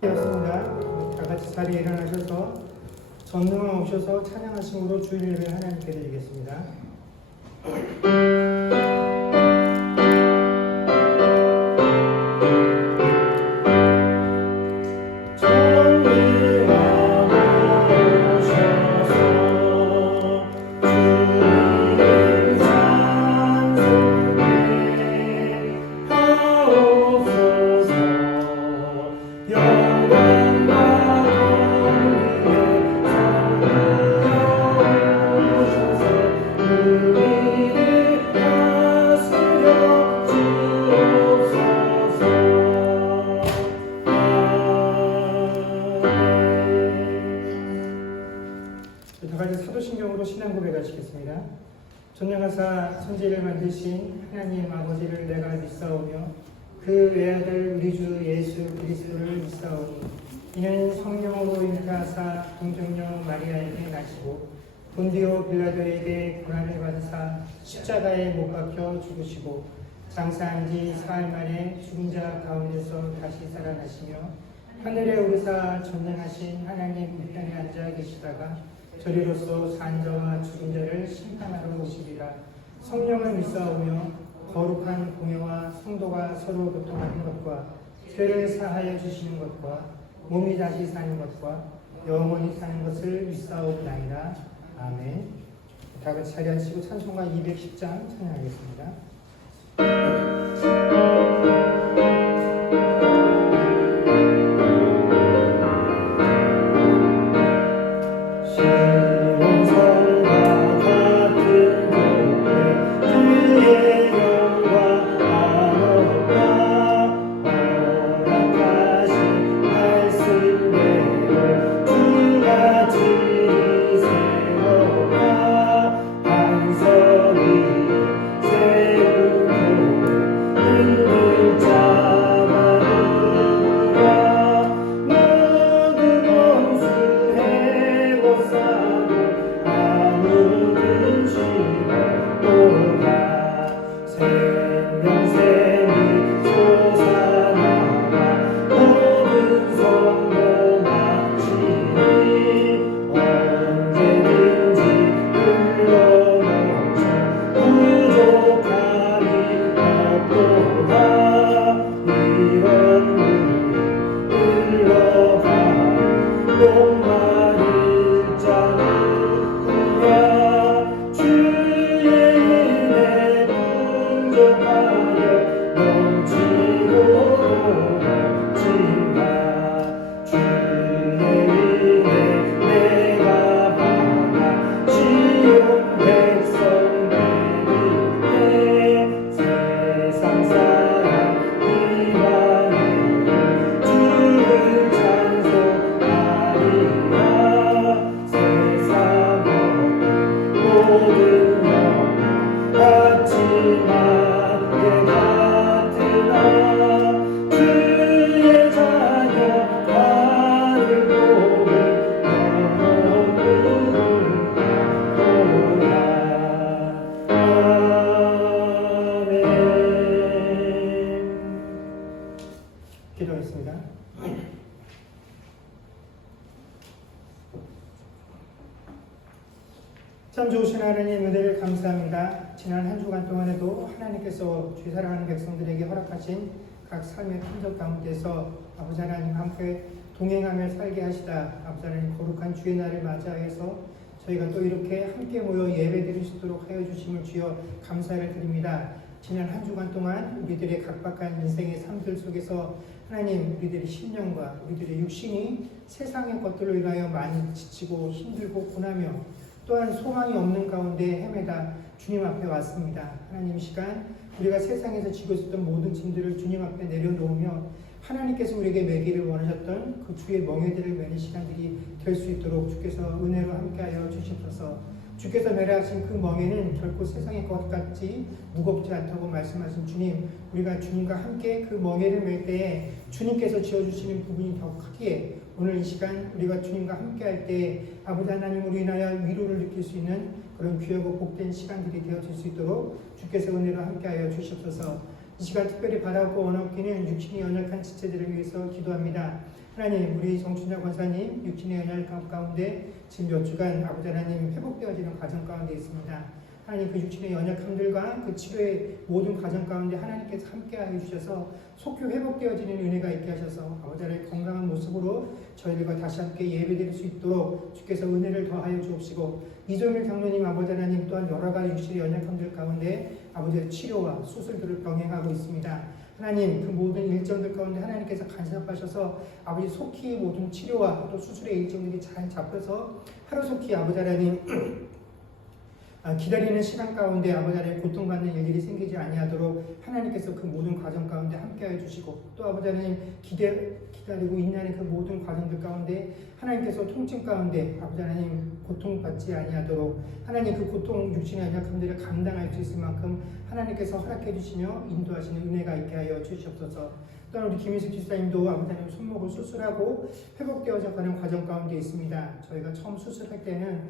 되었습니다. 다 같이 자리에 일어나셔서 전능을 오셔서 찬양하심으로 주일 예배 하나님께 드리겠습니다. 사도신경으로 신앙 고백하시겠습니다. 전능하사 천지를 만드신 하나님 아버지를 내가 믿사오며 그 외아들 우리 주 예수 그리스도를 믿사오니 이는 성령으로 잉태하사 동정녀 마리아에게 나시고 본디오 빌라도에게 고난을 받으사 십자가에 못 박혀 죽으시고 장사한 지 사흘 만에 죽은 자 가운데서 다시 살아나시며 하늘에 오르사 전능하신 하나님 우편에 앉아 계시다가 저리로서 산 자와 죽은 자를 심판하러 오시리라. 성령을 믿사오며 거룩한 공예와 성도가 서로 교통하는 것과 죄를 사하여 주시는 것과 몸이 다시 사는 것과 영원히 사는 것을 믿사옵나이다. 아멘. 다 같이 자리 앉으시고 찬송가 210장 찬양하겠습니다. 기도하겠습니다. 참 좋으신 하나님 은혜를 감사합니다. 지난 한 주간 동안에도 하나님께서 주의 사랑하는 백성들에게 허락하신 각 삶의 흔적 가운데서 아버지 하나님 함께 동행하며 살게 하시다. 아버지 하나님 거룩한 주의 날을 맞이하여서 저희가 또 이렇게 함께 모여 예배 드릴 수 있도록 하여 주심을 주여 감사를 드립니다. 지난 한 주간 동안 우리들의 각박한 인생의 삶들 속에서 하나님 우리들의 심령과 우리들의 육신이 세상의 것들로 인하여 많이 지치고 힘들고 고나며 또한 소망이 없는 가운데 헤매다 주님 앞에 왔습니다. 하나님 이 시간 우리가 세상에서 지고 있었던 모든 짐들을 주님 앞에 내려놓으며 하나님께서 우리에게 매기를 원하셨던 그 주의 멍에들을 매는 시간들이 될 수 있도록 주께서 은혜로 함께하여 주시옵소서. 주께서 매라하신 그 멍에는 결코 세상의 것 같이 무겁지 않다고 말씀하신 주님, 우리가 주님과 함께 그 멍에를 맬 때에 주님께서 지어주시는 부분이 더 크기에 오늘 이 시간 우리가 주님과 함께 할 때 아버지 하나님으로 인하여 위로를 느낄 수 있는 그런 귀하고 복된 시간들이 되어질 수 있도록 주께서 은혜로 함께하여 주시옵소서. 이 시간 특별히 바라고 원하기는 육신이 연약한 지체들을 위해서 기도합니다. 하나님, 우리 정춘자 권사님 육신의 연약 가운데 지금 몇 주간 아버지 하나님 회복되어지는 과정 가운데 있습니다. 하나님, 그 육신의 연약함들과 그 치료의 모든 과정 가운데 하나님께서 함께하여 주셔서 속히 회복되어지는 은혜가 있게 하셔서 아버지 하나님 건강한 모습으로 저희들과 다시 함께 예배드릴 수 있도록 주께서 은혜를 더하여 주옵시고, 이종일 장로님 아버지 하나님 또한 여러 가지 육신의 연약함들 가운데 아버지의 치료와 수술들을 병행하고 있습니다. 하나님, 그 모든 일정들 가운데 하나님께서 간섭하셔서 아버지 속히 모든 치료와 또 수술의 일정들이 잘 잡혀서 하루속히 아버지 하나님 기다리는 시간 가운데 아버지 하나님 고통받는 일들이 생기지 아니하도록 하나님께서 그 모든 과정 가운데 함께하여 주시고, 또 아버지 하나님 기다리고 있는 그 모든 과정들 가운데 하나님께서 통증 가운데 아버지 하나님 고통받지 아니하도록 하나님 그 고통 육신의 연약함들을 감당할 수 있을 만큼 하나님께서 허락해 주시며 인도하시는 은혜가 있게 하여 주시옵소서. 또한 우리 김희숙 집사님도 아버지 하나님 손목을 수술하고 회복되어져 가는 과정 가운데 있습니다. 저희가 처음 수술할 때는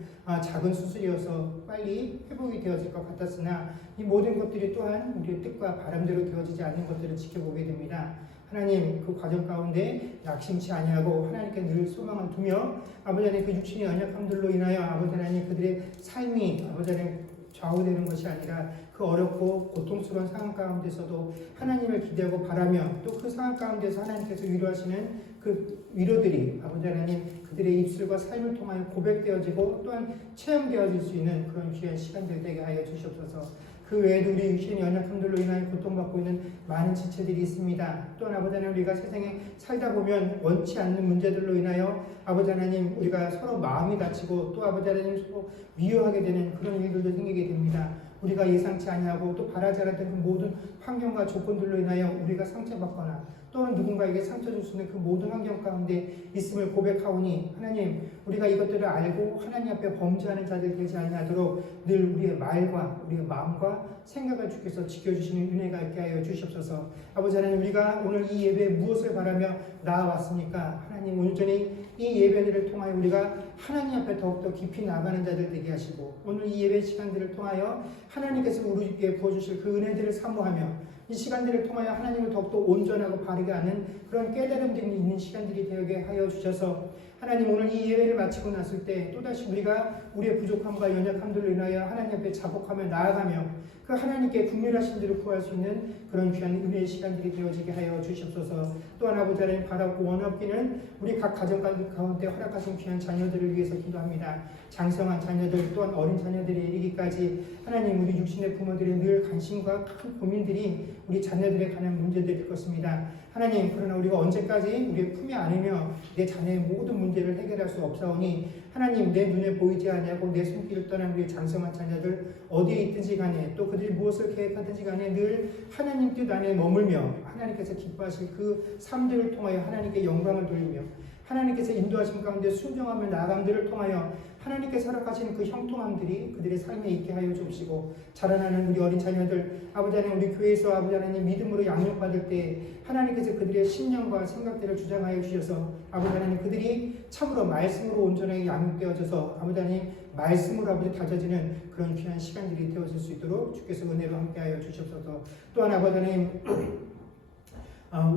작은 수술이어서 빨리 회복이 되어질 것 같았으나 이 모든 것들이 또한 우리의 뜻과 바람대로 되어지지 않는 것들을 지켜보게 됩니다. 하나님, 그 과정 가운데 낙심치 아니하고 하나님께 늘 소망을 두며 아버지 하나님 그 육신의 연약함들로 인하여 아버지 하나님 그들의 삶이 아버지 하나님 좌우되는 것이 아니라 그 어렵고 고통스러운 상황 가운데서도 하나님을 기대하고 바라며 또 그 상황 가운데서 하나님께서 위로하시는 그 위로들이 아버지 하나님 그들의 입술과 삶을 통하여 고백되어지고 또한 체험되어질 수 있는 그런 귀한 시간들 되게 하여 주시옵소서. 그 외에도 우리 육신의 연약함들로 인하여 고통받고 있는 많은 지체들이 있습니다. 또한 아버지 하나님 우리가 세상에 살다 보면 원치 않는 문제들로 인하여 아버지 하나님 우리가 서로 마음이 다치고 또 아버지 하나님 서로 미워하게 되는 그런 일들도 생기게 됩니다. 우리가 예상치 아니하고 또 바라지 않았던 그 모든 환경과 조건들로 인하여 우리가 상처받거나 또는 누군가에게 상처 줄 수 있는 그 모든 환경 가운데 있음을 고백하오니 하나님, 우리가 이것들을 알고 하나님 앞에 범죄하는 자들 되지 아니하도록 늘 우리의 말과 우리의 마음과 생각을 주께서 지켜주시는 은혜가 있게 하여 주시옵소서. 아버지 하나님, 우리가 오늘 이 예배에 무엇을 바라며 나아왔습니까? 하나님, 온전히 이 예배들을 통하여 우리가 하나님 앞에 더욱더 깊이 나가는 자들 되게 하시고, 오늘 이 예배 시간들을 통하여 하나님께서 우리에게 부어주실 그 은혜들을 사모하며 이 시간들을 통하여 하나님을 더욱더 온전하고 바르게 하는 그런 깨달음들이 있는 시간들이 되게 하여 주셔서 하나님, 오늘 이 예배를 마치고 났을 때 또다시 우리가 우리의 부족함과 연약함들로 인하여 하나님 앞에 자복하며 나아가며 그 하나님께 국률하신 대로 구할 수 있는 그런 귀한 은혜의 시간들이 되어지게 하여 주시옵소서. 또한 아버지 하나님, 바라고 원없기는 우리 각 가정 가운데 허락하신 귀한 자녀들을 위해서 기도합니다. 장성한 자녀들 또한 어린 자녀들이 이르기까지 하나님, 우리 육신의 부모들의 늘 관심과 큰 고민들이 우리 자녀들에 관한 문제들일 것입니다. 하나님, 그러나 우리가 언제까지 우리의 품에 안으며 내 자녀의 모든 문제를 해결할 수 없사오니 하나님, 내 눈에 보이지 아니하고 내 손길을 떠난 우리 장성한 자녀들 어디에 있든지 간에 또 그들이 무엇을 계획하든지 간에 늘 하나님 뜻 안에 머물며 하나님께서 기뻐하실 그 삶들을 통하여 하나님께 영광을 돌리며 하나님께서 인도하신 가운데 순종하며 나아감들을 통하여 하나님께서 허락하시는 그 형통함들이 그들의 삶에 있게 하여 주시고, 자라나는 우리 어린 자녀들 아버지 하나님, 우리 교회에서 아버지 하나님 믿음으로 양육받을 때 하나님께서 그들의 신념과 생각들을 주장하여 주셔서 아버지 하나님 그들이 참으로 말씀으로 온전하게 양육되어져서 아버지 하나님 말씀으로 아버지 다져지는 그런 귀한 시간들이 되어질 수 있도록 주께서 은혜로 함께하여 주시옵소서. 또한 아버지 하나님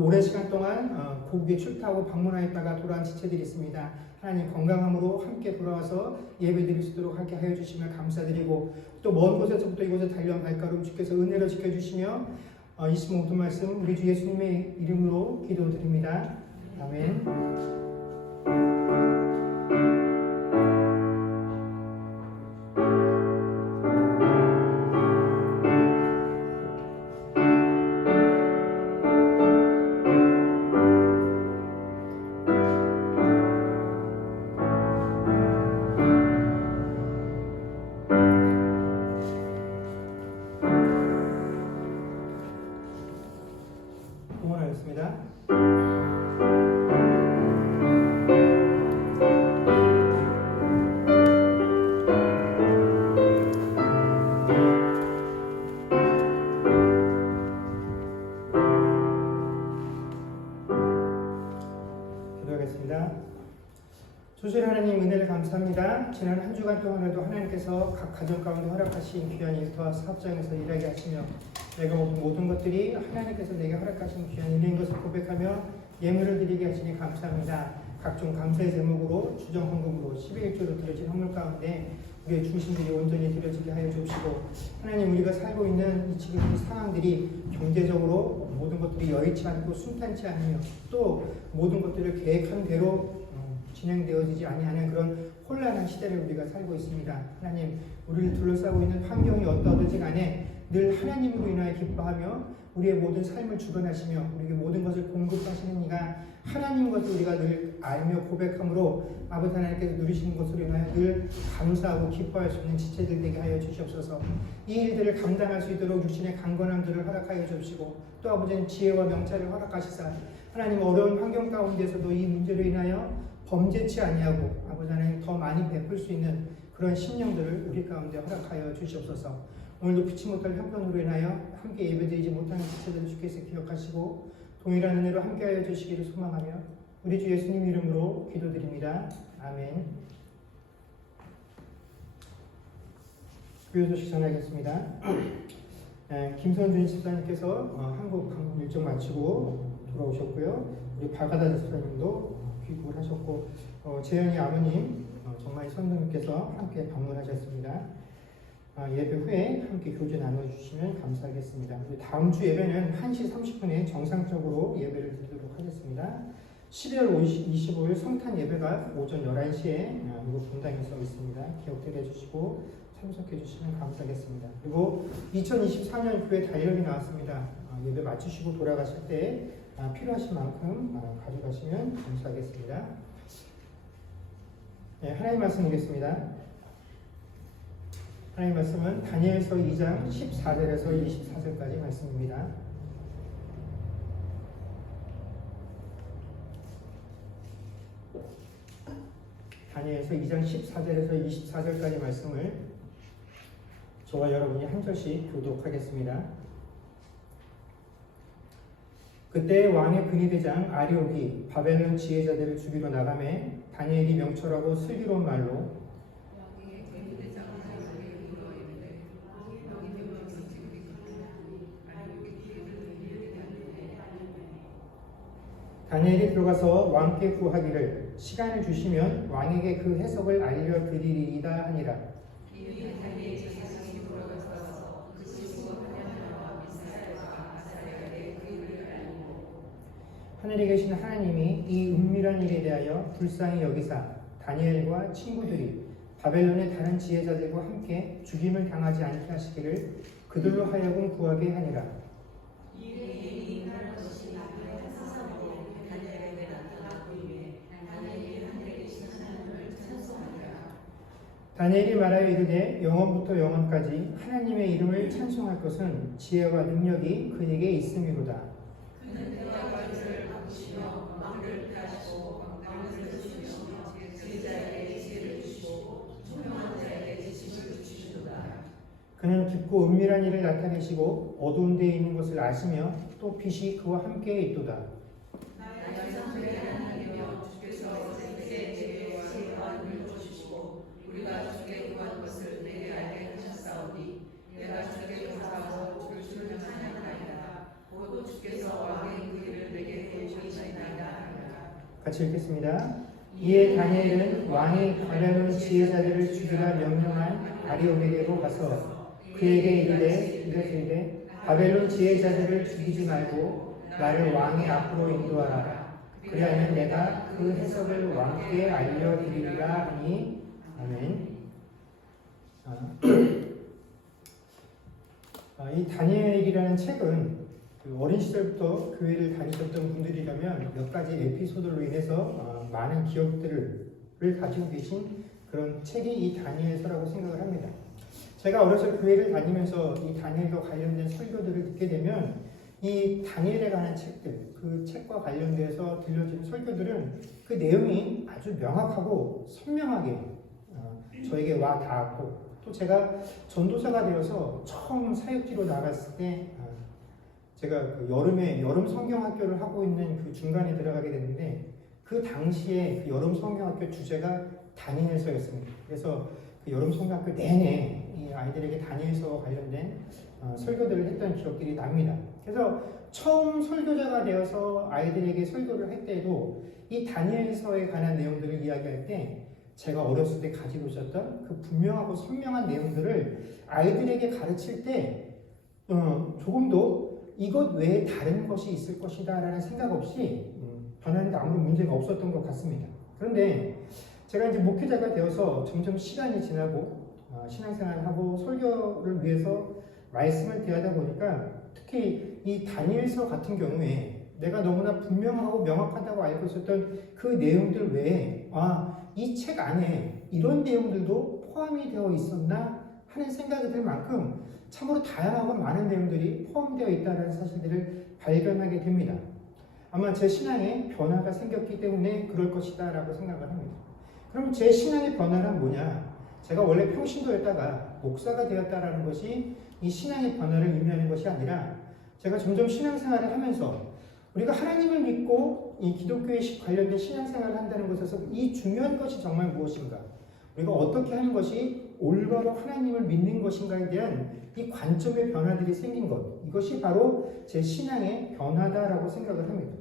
오랜 시간 동안 고국에 출타하고 방문하였다가 돌아온 지체들이 있습니다. 하나님, 건강함으로 함께 돌아와서 예배드릴 수 있도록 하게 하여 주시면 감사드리고, 또 먼 곳에서부터 이곳에 달려온 발걸음 주께서 은혜로 지켜주시며 25분 말씀 우리 주 예수님의 이름으로 기도드립니다. 아멘. 주신 하나님 은혜를 감사합니다. 지난 한 주간 동안에도 하나님께서 각 가정 가운데 허락하신 귀한 일터와 사업장에서 일하게 하시며 내가 모든 것들이 하나님께서 내게 허락하신 귀한 은혜인 것을 고백하며 예물을 드리게 하시니 감사합니다. 각종 감사의 제목으로 주정 헌금으로 11조로 드려진 헌물 가운데 우리의 중심들이 온전히 드려지게 하여 주시고, 하나님, 우리가 살고 있는 이 지금 이 상황들이 경제적으로 모든 것들이 여의치 않고 순탄치 않으며 또 모든 것들을 계획한 대로 진행되어지지 아니하는 그런 혼란한 시대를 우리가 살고 있습니다. 하나님, 우리를 둘러싸고 있는 환경이 어떠하든지 간에 늘 하나님으로 인하여 기뻐하며 우리의 모든 삶을 주관하시며 우리에게 모든 것을 공급하시는 이가 하나님 것을 우리가 늘 알며 고백함으로 아버지 하나님께서 누리시는 것으로 인하여 늘 감사하고 기뻐할 수 있는 지체들 되게 하여 주시옵소서. 이 일들을 감당할 수 있도록 육신의 강건함들을 허락하여 주시고 또 아버지는 지혜와 명찰을 허락하시사 하나님, 어려운 환경 가운데서도 이 문제로 인하여 범죄치 아니하고 아버지 하나님 더 많이 베풀 수 있는 그런 심령들을 우리 가운데 허락하여 주시옵소서. 오늘도 피치 못할 형편으로 인하여 함께 예배드리지 못하는 지체들을 주께서 기억하시고 동일한 은혜로 함께하여 주시기를 소망하며 우리 주 예수님 이름으로 기도드립니다. 아멘. 교회 소식 전하겠습니다. 김선준 집사님께서 한국 방문 일정 마치고 돌아오셨고요. 우리 박아다 집사님도 귀국을 하셨고, 재현이 아버님 정말 선생님께서 함께 방문하셨습니다. 예배 후에 함께 교제 나눠주시면 감사하겠습니다. 다음 주 예배는 1시 30분에 정상적으로 예배를 드리도록 하겠습니다. 12월 25일 성탄 예배가 오전 11시에 이곳 본당에서 있습니다. 기억들 해주시고 참석해 주시면 감사하겠습니다. 그리고 2024년 교회 달력이 나왔습니다. 예배 마치시고 돌아가실 때 필요하신 만큼 가져가시면 감사하겠습니다. 네, 하나님 말씀 보겠습니다. 하나님 말씀은 다니엘서 2장 14절에서 24절까지 말씀입니다. 다니엘서 2장 14절에서 24절까지 말씀을 저와 여러분이 한 절씩 교독하겠습니다. 그때 왕의 근위대장 아리옥이 바벨론 지혜자들을 죽이러 나가매 다니엘이 명철하고 슬기로운 말로 다니엘이 들어가서 왕께 구하기를 시간을 주시면 왕에게 그 해석을 알려드리리이다 하니라. 하늘에 계신 하나님이 이 은밀한 일에 대하여 불쌍히 여기사 다니엘과 친구들이 바벨론의 다른 지혜자들과 함께 죽임을 당하지 않게 하시기를 그들로 하여금 구하게 하니라. 다니엘이 말하여 이르되 영원부터 영원까지 하나님의 이름을 찬송할 것은 지혜와 능력이 그에게 있음이로다. 그는 깊고 은밀한 일을 나타내시고 어두운 데에 있는 것을 아시며 또 빛이 그와 함께 있도다. 같이 읽겠습니다. 이에 다니엘은 왕이 바벨론 지혜자들을 죽이라 명령한 아리옥에게로 가서 그에게 이르되 바벨론 지혜자들을 죽이지 말고 나를 왕의 앞으로 인도하라. 그리하면 내가 그 해석을 왕께 알려드리리라 하니. 아멘. 이 다니엘이라는 책은 어린 시절부터 교회를 다니셨던 분들이라면 몇 가지 에피소드로 인해서 많은 기억들을 가지고 계신 그런 책이 이 다니엘서라고 생각을 합니다. 제가 어려서 교회를 다니면서 이 다니엘과 관련된 설교들을 듣게 되면 이 다니엘에 관한 책들, 그 책과 관련돼서 들려지는 설교들은 그 내용이 아주 명확하고 선명하게 저에게 와 닿았고, 또 제가 전도사가 되어서 처음 사역지로 나갔을 때 제가 그 여름 성경학교를 하고 있는 그 중간에 들어가게 됐는데 그 당시에 그 여름 성경학교 주제가 다니엘서였습니다. 그래서 그 여름 성경학교 내내 이 아이들에게 다니엘서와 관련된 설교들을 했던 기억들이 납니다. 그래서 처음 설교자가 되어서 아이들에게 설교를 할 때도 이 다니엘서에 관한 내용들을 이야기할 때 제가 어렸을 때 가지고 있었던 그 분명하고 선명한 내용들을 아이들에게 가르칠 때 조금도 이것 외에 다른 것이 있을 것이다 라는 생각 없이 변하는데 아무런 문제가 없었던 것 같습니다. 그런데 제가 이제 목회자가 되어서 점점 시간이 지나고 신앙생활을 하고 설교를 위해서 말씀을 대하다 보니까 특히 이 다니엘서 같은 경우에 내가 너무나 분명하고 명확하다고 알고 있었던 그 내용들 외에 이 책 안에 이런 내용들도 포함이 되어 있었나 하는 생각이 들 만큼 참으로 다양하고 많은 내용들이 포함되어 있다는 사실들을 발견하게 됩니다. 아마 제 신앙에 변화가 생겼기 때문에 그럴 것이다 라고 생각을 합니다. 그럼 제 신앙의 변화란 뭐냐? 제가 원래 평신도였다가 목사가 되었다라는 것이 이 신앙의 변화를 의미하는 것이 아니라 제가 점점 신앙생활을 하면서 우리가 하나님을 믿고 이 기독교에 관련된 신앙생활을 한다는 것에서 이 중요한 것이 정말 무엇인가? 우리가 어떻게 하는 것이 올바로 하나님을 믿는 것인가에 대한 이 관점의 변화들이 생긴 것. 이것이 바로 제 신앙의 변화다라고 생각을 합니다.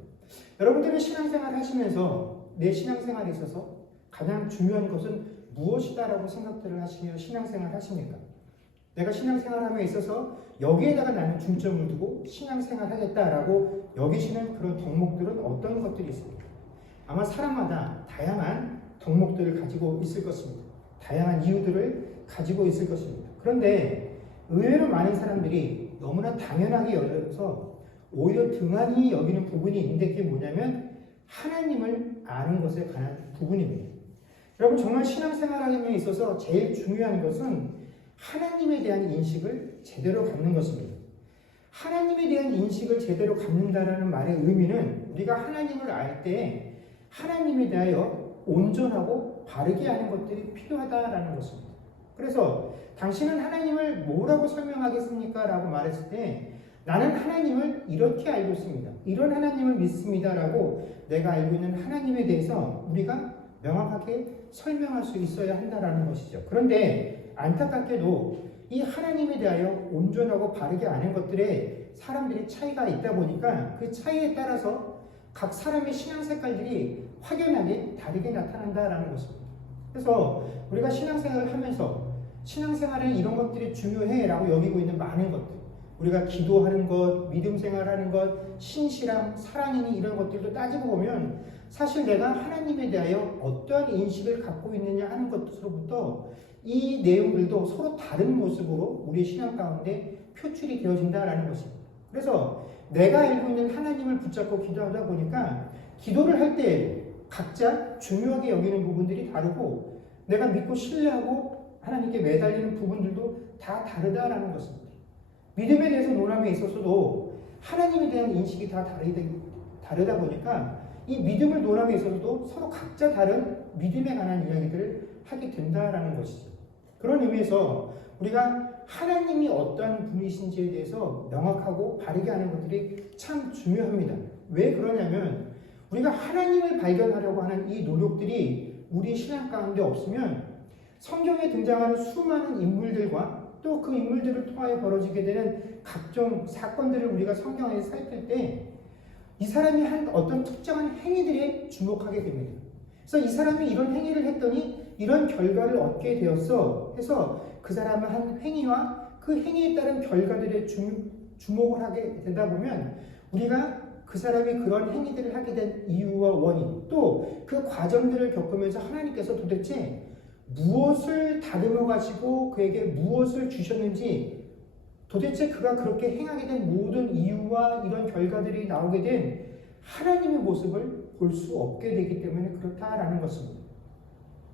여러분들은 신앙생활을 하시면서 내 신앙생활에 있어서 가장 중요한 것은 무엇이다라고 생각들을 하시며 신앙생활을 하십니까? 내가 신앙생활함에 있어서 여기에다가 나는 중점을 두고 신앙생활을 하겠다라고 여기시는 그런 덕목들은 어떤 것들이 있습니까? 아마 사람마다 다양한 덕목들을 가지고 있을 것입니다. 다양한 이유들을 가지고 있을 것입니다. 그런데 의외로 많은 사람들이 너무나 당연하게 여겨서 오히려 등한히 여기는 부분이 있는데 그게 뭐냐면 하나님을 아는 것에 관한 부분입니다. 여러분 정말 신앙생활에 있어서 제일 중요한 것은 하나님에 대한 인식을 제대로 갖는 것입니다. 하나님에 대한 인식을 제대로 갖는다는 말의 의미는 우리가 하나님을 알 때 하나님에 대하여 온전하고 바르게 아는 것들이 필요하다라는 것입니다. 그래서 당신은 하나님을 뭐라고 설명하겠습니까? 라고 말했을 때 나는 하나님을 이렇게 알고 있습니다. 이런 하나님을 믿습니다. 라고 내가 알고 있는 하나님에 대해서 우리가 명확하게 설명할 수 있어야 한다라는 것이죠. 그런데 안타깝게도 이 하나님에 대하여 온전하고 바르게 아는 것들에 사람들이 차이가 있다 보니까 그 차이에 따라서 각 사람의 신앙 색깔들이 확연하게 다르게 나타난다라는 것입니다. 그래서 우리가 신앙생활을 하면서 신앙생활에 이런 것들이 중요해 라고 여기고 있는 많은 것들, 우리가 기도하는 것, 믿음 생활하는 것, 신실함, 사랑이니 이런 것들도 따지고 보면 사실 내가 하나님에 대하여 어떠한 인식을 갖고 있느냐 하는 것으로부터 이 내용들도 서로 다른 모습으로 우리 신앙 가운데 표출이 되어진다라는 것입니다. 그래서 내가 알고 있는 하나님을 붙잡고 기도하다 보니까 기도를 할 때 각자 중요하게 여기는 부분들이 다르고 내가 믿고 신뢰하고 하나님께 매달리는 부분들도 다 다르다라는 것입니다. 믿음에 대해서 논함에 있어서도 하나님에 대한 인식이 다 다르다 보니까 이 믿음을 논함에 있어서도 서로 각자 다른 믿음에 관한 이야기들을 하게 된다라는 것이죠. 그런 의미에서 우리가 하나님이 어떠한 분이신지에 대해서 명확하고 바르게 아는 것들이 참 중요합니다. 왜 그러냐면 우리가 하나님을 발견하려고 하는 이 노력들이 우리 신앙 가운데 없으면 성경에 등장하는 수많은 인물들과 또 그 인물들을 통하여 벌어지게 되는 각종 사건들을 우리가 성경에서 살필 때 이 사람이 한 어떤 특정한 행위들에 주목하게 됩니다. 그래서 이 사람이 이런 행위를 했더니 이런 결과를 얻게 되었어 해서 그 사람은 한 행위와 그 행위에 따른 결과들에 주목을 하게 되다 보면 우리가 그 사람이 그런 행위들을 하게 된 이유와 원인 또 그 과정들을 겪으면서 하나님께서 도대체 무엇을 다듬어 가지고 그에게 무엇을 주셨는지 도대체 그가 그렇게 행하게 된 모든 이유와 이런 결과들이 나오게 된 하나님의 모습을 볼 수 없게 되기 때문에 그렇다라는 것입니다.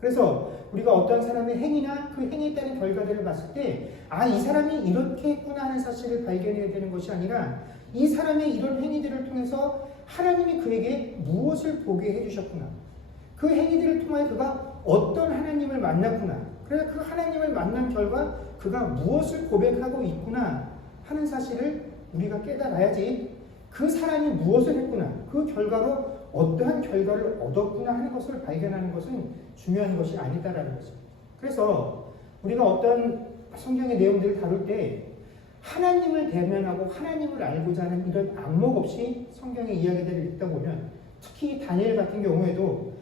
그래서 우리가 어떤 사람의 행위나 그 행위에 따른 결과들을 봤을 때 이 사람이 이렇게 했구나 하는 사실을 발견해야 되는 것이 아니라 이 사람의 이런 행위들을 통해서 하나님이 그에게 무엇을 보게 해주셨구나. 그 행위들을 통하여 그가 어떤 하나님을 만났구나. 그래서 그 하나님을 만난 결과 그가 무엇을 고백하고 있구나 하는 사실을 우리가 깨달아야지 그 사람이 무엇을 했구나. 그 결과로 어떠한 결과를 얻었구나 하는 것을 발견하는 것은 중요한 것이 아니다라는 것입니다. 그래서 우리가 어떤 성경의 내용들을 다룰 때 하나님을 대면하고 하나님을 알고자 하는 이런 안목 없이 성경의 이야기들을 읽다 보면, 특히 다니엘 같은 경우에도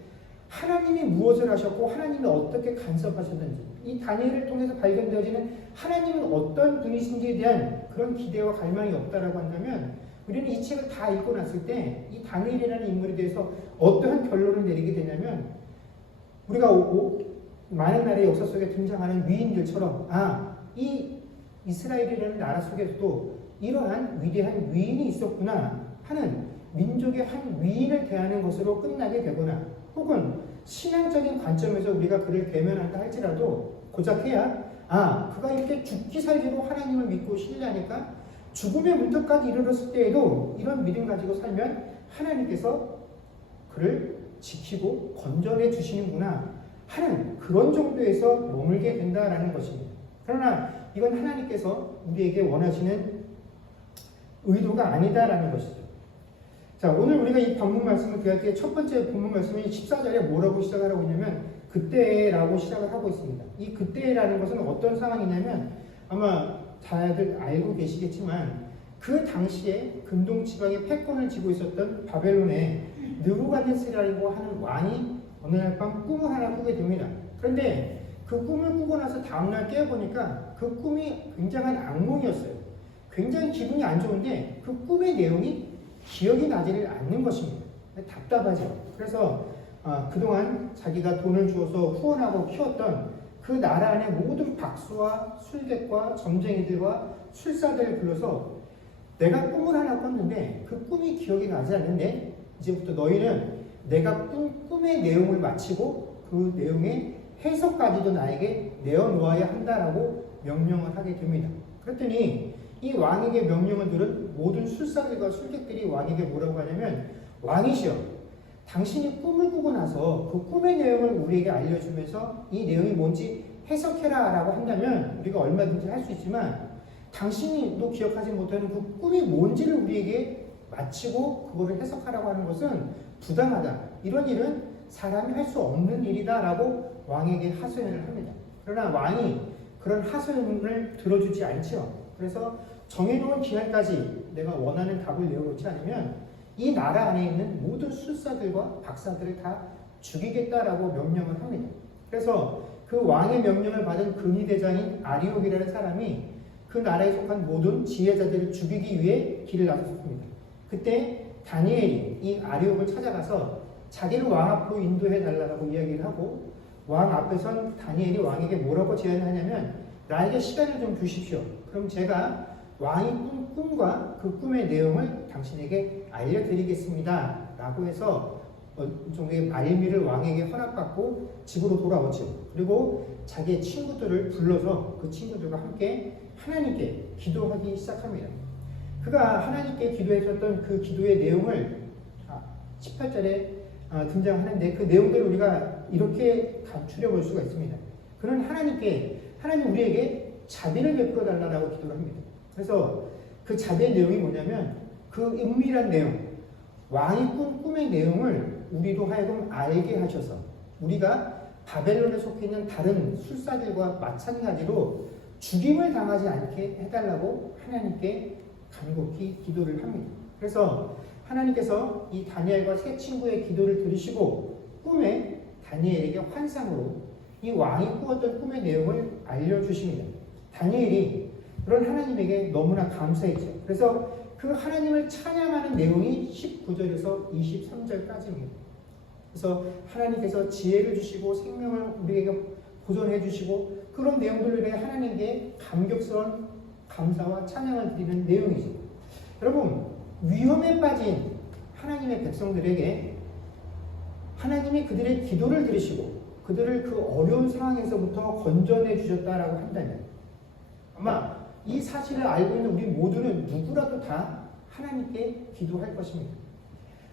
하나님이 무엇을 하셨고 하나님이 어떻게 간섭하셨는지, 이 다니엘을 통해서 발견되어지는 하나님은 어떤 분이신지에 대한 그런 기대와 갈망이 없다라고 한다면, 우리는 이 책을 다 읽고 났을 때 이 다니엘이라는 인물에 대해서 어떠한 결론을 내리게 되냐면, 우리가 많은 나라의 역사 속에 등장하는 위인들처럼 이 이스라엘이라는 나라 속에서도 이러한 위대한 위인이 있었구나 하는 민족의 한 위인을 대하는 것으로 끝나게 되거나, 혹은 신앙적인 관점에서 우리가 그를 대면한다 할지라도 고작 해야 그가 이렇게 죽기 살기로 하나님을 믿고 신뢰하니까 죽음의 문턱까지 이르렀을 때에도 이런 믿음 가지고 살면 하나님께서 그를 지키고 건져내 주시는구나 하는 그런 정도에서 머물게 된다라는 것입니다. 그러나 이건 하나님께서 우리에게 원하시는 의도가 아니다라는 것이죠. 자, 오늘 우리가 이 본문 말씀을 대할 때 첫 번째 본문 말씀이 14절에 뭐라고 시작을 하고 있냐면 그때라고 시작을 하고 있습니다. 이 그때라는 것은 어떤 상황이냐면, 아마 다들 알고 계시겠지만 그 당시에 근동 지방의 패권을 쥐고 있었던 바벨론의 느부갓네살이라고 하는 왕이 어느 날 밤 꿈을 하나 꾸게 됩니다. 그런데 그 꿈을 꾸고 나서 다음날 깨어보니까 그 꿈이 굉장한 악몽이었어요. 굉장히 기분이 안 좋은데 그 꿈의 내용이 기억이 나지를 않는 것입니다. 답답하죠. 그래서 그동안 자기가 돈을 주어서 후원하고 키웠던 그 나라 안의 모든 박수와 술객과 점쟁이들과 술사들을 불러서 내가 꿈을 하나 꿨는데 그 꿈이 기억이 나지 않는데 이제부터 너희는 내가 꿈의 내용을 마치고 그 내용의 해석까지도 나에게 내어놓아야 한다라고 명령을 하게 됩니다. 그랬더니 이 왕에게 명령을 들은 모든 술사들과 술객들이 왕에게 뭐라고 하냐면, 왕이시여, 당신이 꿈을 꾸고 나서 그 꿈의 내용을 우리에게 알려주면서 이 내용이 뭔지 해석해라 라고 한다면 우리가 얼마든지 할 수 있지만, 당신이 또 기억하지 못하는 그 꿈이 뭔지를 우리에게 마치고 그거를 해석하라고 하는 것은 부당하다. 이런 일은 사람이 할 수 없는 일이다 라고 왕에게 하소연을 합니다. 그러나 왕이 그런 하소연을 들어주지 않죠. 그래서 정해놓은 기한까지 내가 원하는 답을 내어놓지 않으면 이 나라 안에 있는 모든 술사들과 박사들을 다 죽이겠다라고 명령을 합니다. 그래서 그 왕의 명령을 받은 근위대장인 아리옥이라는 사람이 그 나라에 속한 모든 지혜자들을 죽이기 위해 길을 나섰습니다. 그때 다니엘이 이 아리옥을 찾아가서 자기를 왕 앞으로 인도해 달라고 이야기를 하고, 왕 앞에선 다니엘이 왕에게 뭐라고 제안하냐면, 나에게 시간을 좀 주십시오. 그럼 제가 왕이 꾼 꿈과 그 꿈의 내용을 당신에게 알려드리겠습니다 라고 해서 종의 말미를 왕에게 허락받고 집으로 돌아오죠. 그리고 자기의 친구들을 불러서 그 친구들과 함께 하나님께 기도하기 시작합니다. 그가 하나님께 기도했었던 그 기도의 내용을 18절에 등장하는데, 그 내용들을 우리가 이렇게 감추려 볼 수가 있습니다. 그는 하나님 우리에게 자비를 베풀어 달라고 기도를 합니다. 그래서 그 자비의 내용이 뭐냐면, 그 은밀한 내용, 왕이 꾼 꿈의 내용을 우리로 하여금 알게 하셔서 우리가 바벨론에 속해 있는 다른 술사들과 마찬가지로 죽임을 당하지 않게 해달라고 하나님께 간곡히 기도를 합니다. 그래서 하나님께서 이 다니엘과 세 친구의 기도를 들으시고 꿈에 다니엘에게 환상으로 이 왕이 꾸었던 꿈의 내용을 알려주십니다. 다니엘이 그런 하나님에게 너무나 감사했죠. 그래서 그 하나님을 찬양하는 내용이 19절에서 23절까지입니다. 그래서 하나님께서 지혜를 주시고 생명을 우리에게 보존해 주시고 그런 내용들을 위해 하나님께 감격스러운 감사와 찬양을 드리는 내용이죠. 여러분, 위험에 빠진 하나님의 백성들에게 하나님이 그들의 기도를 들으시고 그들을 그 어려운 상황에서부터 건져내 주셨다라고 한다면, 아마 이 사실을 알고 있는 우리 모두는 누구라도 다 하나님께 기도할 것입니다.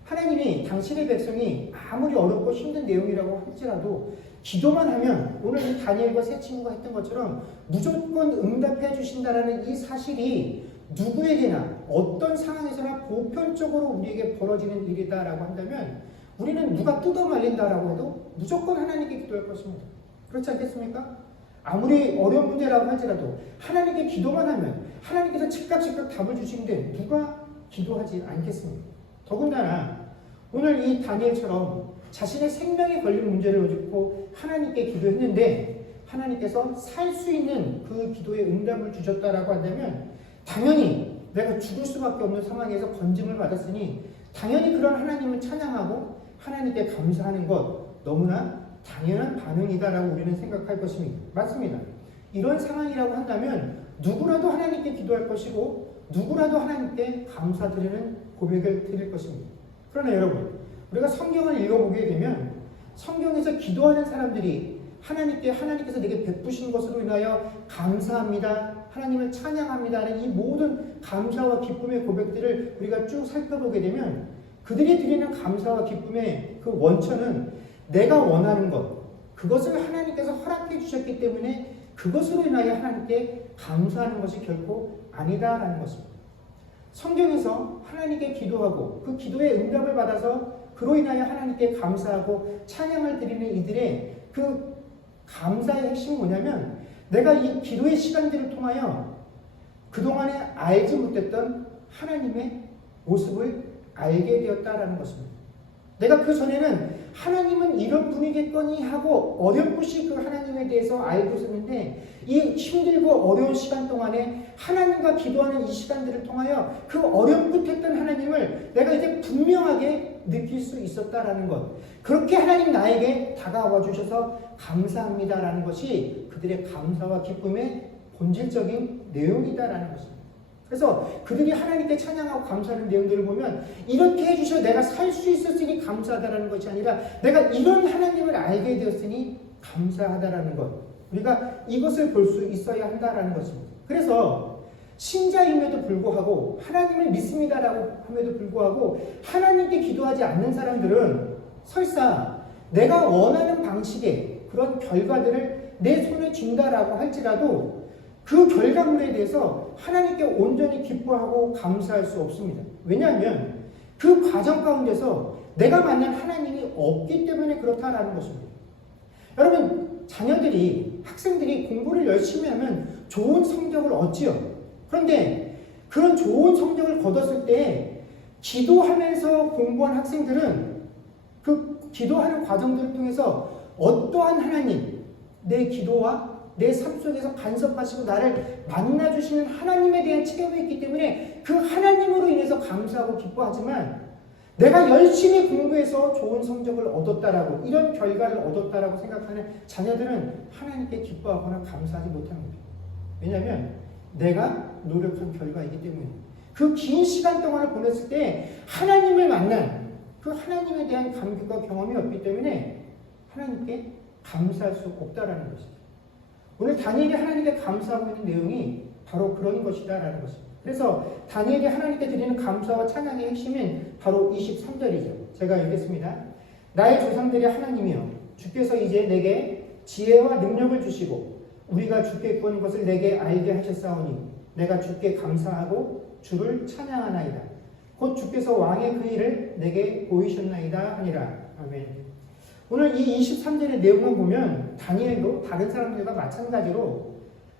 하나님이 당신의 백성이 아무리 어렵고 힘든 내용이라고 할지라도 기도만 하면 오늘 이 다니엘과 세 친구가 했던 것처럼 무조건 응답해 주신다라는 이 사실이 누구에게나 어떤 상황에서나 보편적으로 우리에게 벌어지는 일이다라고 한다면, 우리는 누가 뜯어 말린다라고 해도 무조건 하나님께 기도할 것입니다. 그렇지 않겠습니까? 아무리 어려운 문제라고 할지라도 하나님께 기도만 하면 하나님께서 즉각 답을 주시는데 누가 기도하지 않겠습니까? 더군다나 오늘 이 다니엘처럼 자신의 생명에 걸린 문제를 놓고 하나님께 기도했는데 하나님께서 살 수 있는 그 기도에 응답을 주셨다라고 한다면 당연히 내가 죽을 수밖에 없는 상황에서 건짐을 받았으니 당연히 그런 하나님을 찬양하고 하나님께 감사하는 것 너무나 당연한 반응이다라고 우리는 생각할 것입니다. 맞습니다. 이런 상황이라고 한다면 누구라도 하나님께 기도할 것이고 누구라도 하나님께 감사드리는 고백을 드릴 것입니다. 그러나 여러분, 우리가 성경을 읽어보게 되면 성경에서 기도하는 사람들이 하나님께서 내게 베푸신 것으로 인하여 감사합니다, 하나님을 찬양합니다라는 이 모든 감사와 기쁨의 고백들을 우리가 쭉 살펴보게 되면 그들이 드리는 감사와 기쁨의 그 원천은 내가 원하는 것, 그것을 하나님께서 허락해 주셨기 때문에 그것으로 인하여 하나님께 감사하는 것이 결코 아니다라는 것입니다. 성경에서 하나님께 기도하고 그 기도의 응답을 받아서 그로 인하여 하나님께 감사하고 찬양을 드리는 이들의 그 감사의 핵심은 뭐냐면 내가 이 기도의 시간들을 통하여 그동안에 알지 못했던 하나님의 모습을 알게 되었다라는 것입니다. 내가 그 전에는 하나님은 이런 분이겠거니 하고 어렴풋이 그 하나님에 대해서 알고 있었는데 이 힘들고 어려운 시간 동안에 하나님과 기도하는 이 시간들을 통하여 그 어렴풋했던 하나님을 내가 이제 분명하게 느낄 수 있었다라는 것, 그렇게 하나님 나에게 다가와 주셔서 감사합니다라는 것이 그들의 감사와 기쁨의 본질적인 내용이다라는 것입니다. 그래서 그들이 하나님께 찬양하고 감사하는 내용들을 보면 이렇게 해주셔 내가 살 수 있었으니 감사하다라는 것이 아니라 내가 이런 하나님을 알게 되었으니 감사하다라는 것, 우리가 이것을 볼 수 있어야 한다라는 것입니다. 그래서 신자임에도 불구하고 하나님을 믿습니다라고 함에도 불구하고 하나님께 기도하지 않는 사람들은 설사 내가 원하는 방식의 그런 결과들을 내 손에 쥔다라고 할지라도 그 결과물에 대해서 하나님께 온전히 기뻐하고 감사할 수 없습니다. 왜냐하면 그 과정 가운데서 내가 만난 하나님이 없기 때문에 그렇다라는 것입니다. 여러분, 자녀들이, 학생들이 공부를 열심히 하면 좋은 성적을 얻지요. 그런데 그런 좋은 성적을 거뒀을 때 기도하면서 공부한 학생들은 그 기도하는 과정들을 통해서 어떠한 하나님, 내 기도와 내 삶 속에서 간섭하시고 나를 만나주시는 하나님에 대한 체험이 있기 때문에 그 하나님으로 인해서 감사하고 기뻐하지만 내가 열심히 공부해서 좋은 성적을 얻었다라고, 이런 결과를 얻었다라고 생각하는 자녀들은 하나님께 기뻐하거나 감사하지 못합니다. 왜냐하면 내가 노력한 결과이기 때문에 그 긴 시간 동안을 보냈을 때 하나님을 만난 그 하나님에 대한 감격과 경험이 없기 때문에 하나님께 감사할 수 없다라는 것입니다. 오늘 다니엘이 하나님께 감사하고 있는 내용이 바로 그런 것이다라는 것입니다. 그래서 다니엘이 하나님께 드리는 감사와 찬양의 핵심은 바로 23절이죠. 제가 읽겠습니다. 나의 조상들의 하나님이여, 주께서 이제 내게 지혜와 능력을 주시고 우리가 주께 구한 것을 내게 알게 하셨사오니 내가 주께 감사하고 주를 찬양하나이다. 곧 주께서 왕의 그 일을 내게 보이셨나이다 하니라. 아멘. 오늘 이 23절의 내용을 보면 다니엘도 다른 사람들과 마찬가지로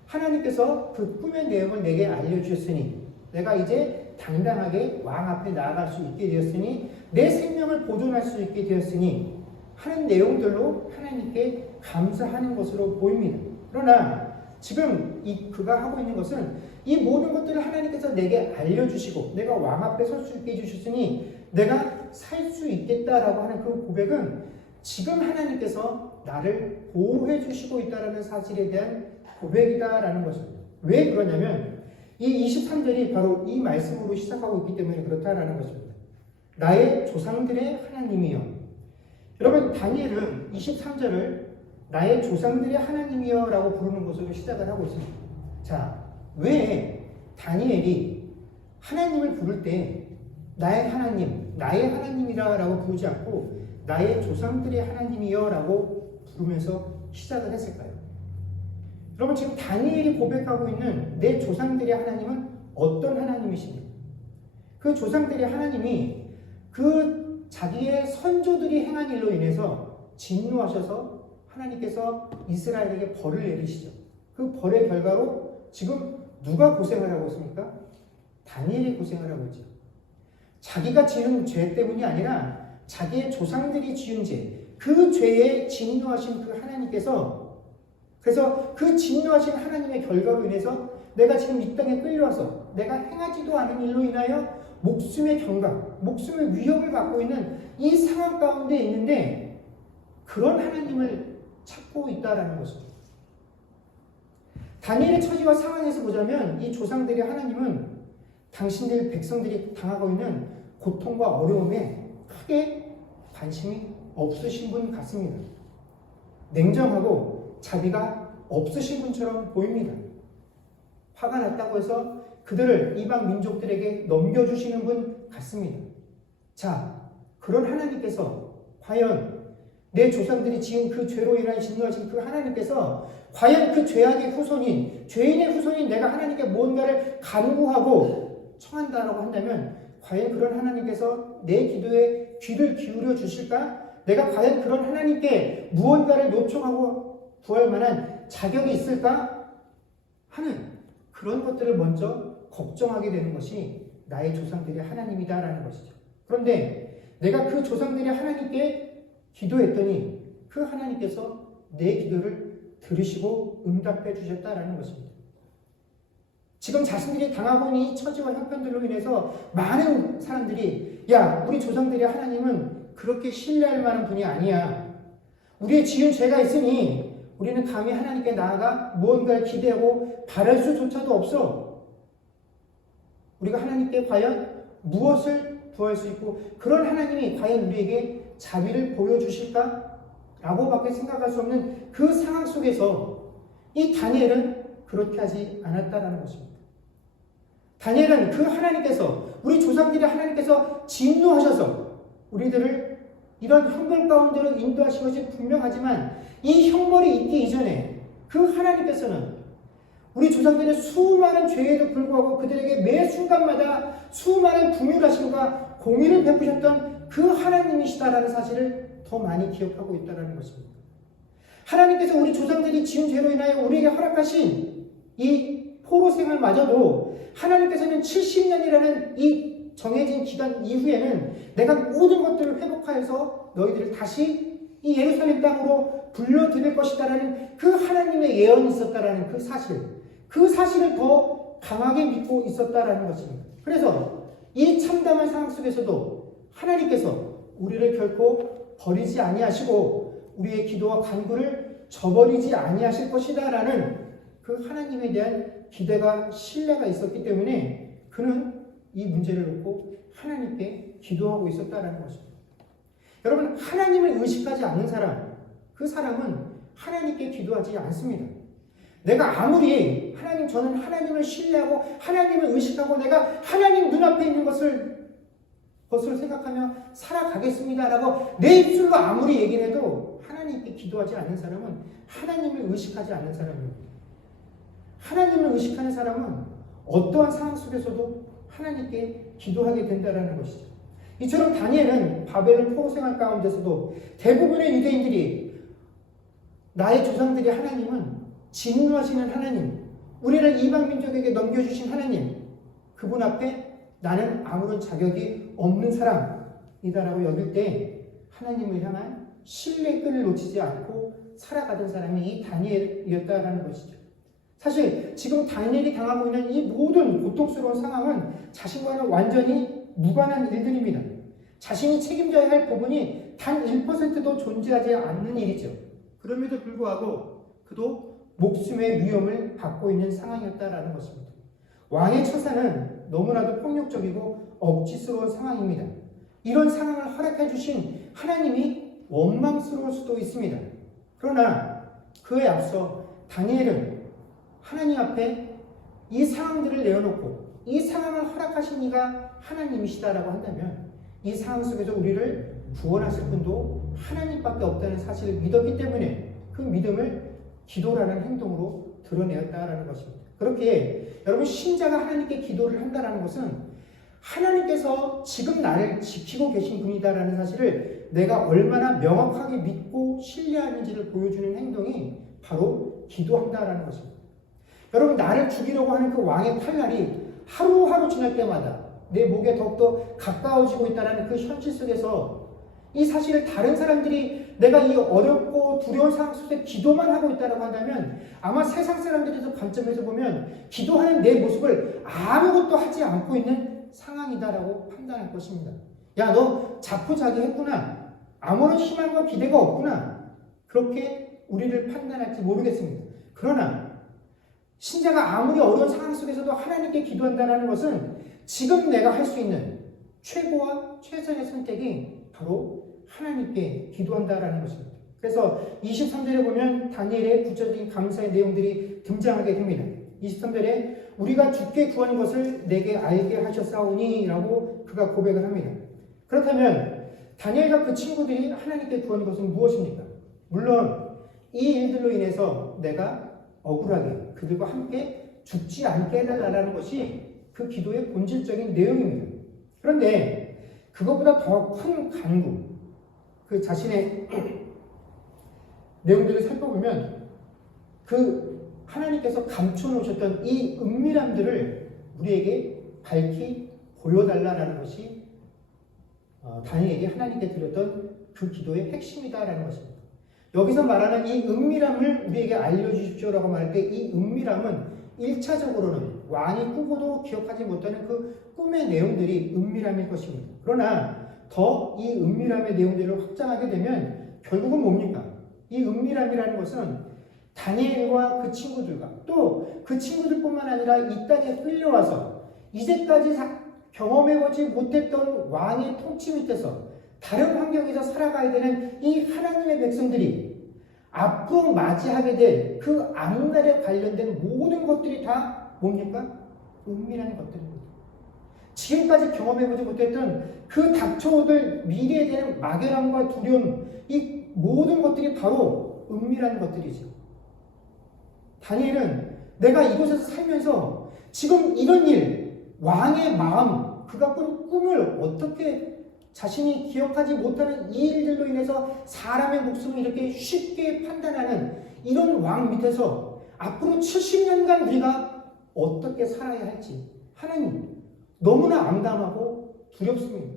하나님께서 그 꿈의 내용을 내게 알려주셨으니 내가 이제 당당하게 왕 앞에 나아갈 수 있게 되었으니 내 생명을 보존할 수 있게 되었으니 하는 내용들로 하나님께 감사하는 것으로 보입니다. 그러나 지금 그가 하고 있는 것은 이 모든 것들을 하나님께서 내게 알려주시고 내가 왕 앞에 설 수 있게 해주셨으니 내가 살 수 있겠다라고 하는 그 고백은 지금 하나님께서 나를 보호해 주시고 있다는 사실에 대한 고백이다라는 것입니다. 왜 그러냐면 이 23절이 바로 이 말씀으로 시작하고 있기 때문에 그렇다라는 것입니다. 나의 조상들의 하나님이여. 여러분, 다니엘은 23절을 나의 조상들의 하나님이여 라고 부르는 것으로 시작을 하고 있습니다. 자, 왜 다니엘이 하나님을 부를 때 나의 하나님, 나의 하나님이라 라고 부르지 않고 나의 조상들의 하나님이여 라고 부르면서 시작을 했을까요? 여러분, 지금 다니엘이 고백하고 있는 내 조상들의 하나님은 어떤 하나님이십니까? 그 조상들의 하나님이 그 자기의 선조들이 행한 일로 인해서 진노하셔서 하나님께서 이스라엘에게 벌을 내리시죠. 그 벌의 결과로 지금 누가 고생을 하고 있습니까? 다니엘이 고생을 하고 있죠. 자기가 지은 죄 때문이 아니라 자기의 조상들이 지은 죄, 그 죄에 진노하신 그 하나님께서, 그래서 그 진노하신 하나님의 결과로 인해서 내가 지금 이 땅에 끌려와서 내가 행하지도 않은 일로 인하여 목숨의 경각, 목숨의 위협을 받고 있는 이 상황 가운데 있는데 그런 하나님을 찾고 있다라는 것입니다. 다니엘의 처지와 상황에서 보자면 이 조상들의 하나님은 당신들 백성들이 당하고 있는 고통과 어려움에 크게 관심이 없으신 분 같습니다. 냉정하고 자비가 없으신 분처럼 보입니다. 화가 났다고 해서 그들을 이방 민족들에게 넘겨주시는 분 같습니다. 자, 그런 하나님께서 과연 내 조상들이 지은 그 죄로 인한 진노하신 그 하나님께서 과연 그 죄악의 후손인, 죄인의 후손인 내가 하나님께 무언가를 간구하고 청한다라고 한다면 과연 그런 하나님께서 내 기도에 귀를 기울여 주실까? 내가 과연 그런 하나님께 무언가를 요청하고 구할 만한 자격이 있을까? 하는 그런 것들을 먼저 걱정하게 되는 것이 나의 조상들의 하나님이다라는 것이죠. 그런데 내가 그 조상들의 하나님께 기도했더니 그 하나님께서 내 기도를 들으시고 응답해 주셨다라는 것입니다. 지금 자신들이 당하고 있는 이 처지와 형편들로 인해서 많은 사람들이 야, 우리 조상들의 하나님은 그렇게 신뢰할 만한 분이 아니야. 우리의 지은 죄가 있으니 우리는 감히 하나님께 나아가 무언가를 기대하고 바랄 수조차도 없어. 우리가 하나님께 과연 무엇을 구할 수 있고 그런 하나님이 과연 우리에게 자비를 보여주실까? 라고밖에 생각할 수 없는 그 상황 속에서 이 다니엘은 그렇게 하지 않았다라는 것입니다. 다니엘은 그 하나님께서 우리 조상들의 하나님께서 진노하셔서 우리들을 이런 형벌 가운데로 인도하신 것이 분명하지만 이 형벌이 있기 이전에 그 하나님께서는 우리 조상들의 수많은 죄에도 불구하고 그들에게 매 순간마다 수많은 긍휼하심과 공의를 베푸셨던 그 하나님이시다라는 사실을 더 많이 기억하고 있다는 것입니다. 하나님께서 우리 조상들이 지은 죄로 인하여 우리에게 허락하신 이 포로 생활마저도 하나님께서는 70년이라는 이 정해진 기간 이후에는 내가 모든 것들을 회복하여서 너희들을 다시 이 예루살렘 땅으로 불러들일 것이다라는 그 하나님의 예언이 있었다라는 그 사실을 더 강하게 믿고 있었다라는 것입니다. 그래서 이 참담한 상황 속에서도 하나님께서 우리를 결코 버리지 아니하시고 우리의 기도와 간구를 저버리지 아니하실 것이다라는 그 하나님에 대한 기대가 신뢰가 있었기 때문에 그는 이 문제를 놓고 하나님께 기도하고 있었다라는 것입니다. 여러분, 하나님을 의식하지 않는 사람, 그 사람은 하나님께 기도하지 않습니다. 내가 아무리 하나님, 저는 하나님을 신뢰하고 하나님을 의식하고 내가 하나님 눈앞에 있는 것을 생각하며 살아가겠습니다라고 내 입술로 아무리 얘기를 해도 하나님께 기도하지 않는 사람은 하나님을 의식하지 않는 사람입니다. 하나님을 의식하는 사람은 어떠한 상황 속에서도 하나님께 기도하게 된다는 것이죠. 이처럼 다니엘은 바벨론 포로 생활 가운데서도 대부분의 유대인들이 나의 조상들의 하나님은 진노하시는 하나님, 우리를 이방 민족에게 넘겨주신 하나님, 그분 앞에 나는 아무런 자격이 없는 사람이다라고 여길 때 하나님을 향한 신뢰의 끈을 놓치지 않고 살아가던 사람이 이 다니엘이었다라는 것이죠. 사실 지금 다니엘이 당하고 있는 이 모든 고통스러운 상황은 자신과는 완전히 무관한 일들입니다. 자신이 책임져야 할 부분이 단 1%도 존재하지 않는 일이죠. 그럼에도 불구하고 그도 목숨의 위험을 받고 있는 상황이었다라는 것입니다. 왕의 처사는 너무나도 폭력적이고 억지스러운 상황입니다. 이런 상황을 허락해 주신 하나님이 원망스러울 수도 있습니다. 그러나 그에 앞서 다니엘은 하나님 앞에 이 상황들을 내어놓고 이 상황을 허락하신 이가 하나님이시다라고 한다면 이 상황 속에서 우리를 구원하실 분도 하나님밖에 없다는 사실을 믿었기 때문에 그 믿음을 기도라는 행동으로 드러내었다라는 것입니다. 그렇게 여러분, 신자가 하나님께 기도를 한다는 것은 하나님께서 지금 나를 지키고 계신 분이다라는 사실을 내가 얼마나 명확하게 믿고 신뢰하는지를 보여주는 행동이 바로 기도한다라는 것입니다. 여러분, 나를 죽이려고 하는 그 왕의 칼날이 하루하루 지날 때마다 내 목에 더욱더 가까워지고 있다는 그 현실 속에서 이 사실을 다른 사람들이 내가 이 어렵고 두려운 상황 속에 기도만 하고 있다고 한다면 아마 세상 사람들의 관점에서 보면 기도하는 내 모습을 아무것도 하지 않고 있는 상황이다라고 판단할 것입니다. 야, 너 자포자기했구나. 아무런 희망과 기대가 없구나. 그렇게 우리를 판단할지 모르겠습니다. 그러나 신자가 아무리 어려운 상황 속에서도 하나님께 기도한다는 것은 지금 내가 할 수 있는 최고와 최선의 선택이 바로 하나님께 기도한다라는 것입니다. 그래서 23절에 보면 다니엘의 구체적인 감사의 내용들이 등장하게 됩니다. 23절에 우리가 주께 구한 것을 내게 알게 하셨사오니 라고 그가 고백을 합니다. 그렇다면 다니엘과 그 친구들이 하나님께 구한 것은 무엇입니까? 물론 이 일들로 인해서 내가 억울하게 그들과 함께 죽지 않게 해달라는 것이 그 기도의 본질적인 내용입니다. 그런데 그것보다 더 큰 간구, 그 자신의 내용들을 살펴보면 그 하나님께서 감춰놓으셨던 이 은밀함들을 우리에게 밝히 보여달라는 것이 다니엘이 하나님께 드렸던 그 기도의 핵심이다라는 것입니다. 여기서 말하는 이 은밀함을 우리에게 알려주십시오라고 말할 때 이 은밀함은 1차적으로는 왕이 꾸고도 기억하지 못하는 그 꿈의 내용들이 은밀함일 것입니다. 그러나 더 이 은밀함의 내용들을 확장하게 되면 결국은 뭡니까? 이 은밀함이라는 것은 다니엘과 그 친구들과 또 그 친구들뿐만 아니라 이 땅에 끌려와서 이제까지 경험해보지 못했던 왕의 통치 밑에서 다른 환경에서 살아가야 되는 이 하나님의 백성들이 앞으로 맞이하게 될 그 앞날에 관련된 모든 것들이 다 뭡니까? 은밀한 것들입니다. 지금까지 경험해보지 못했던 그 닥쳐오들 미래에 대한 막연함과 두려움, 이 모든 것들이 바로 은밀한 것들이죠. 다니엘은 내가 이곳에서 살면서 지금 이런 일, 왕의 마음, 그가 꾼 꿈을 어떻게 자신이 기억하지 못하는 이 일들로 인해서 사람의 목숨을 이렇게 쉽게 판단하는 이런 왕 밑에서 앞으로 70년간 우리가 어떻게 살아야 할지 하나님 너무나 암담하고 두렵습니다.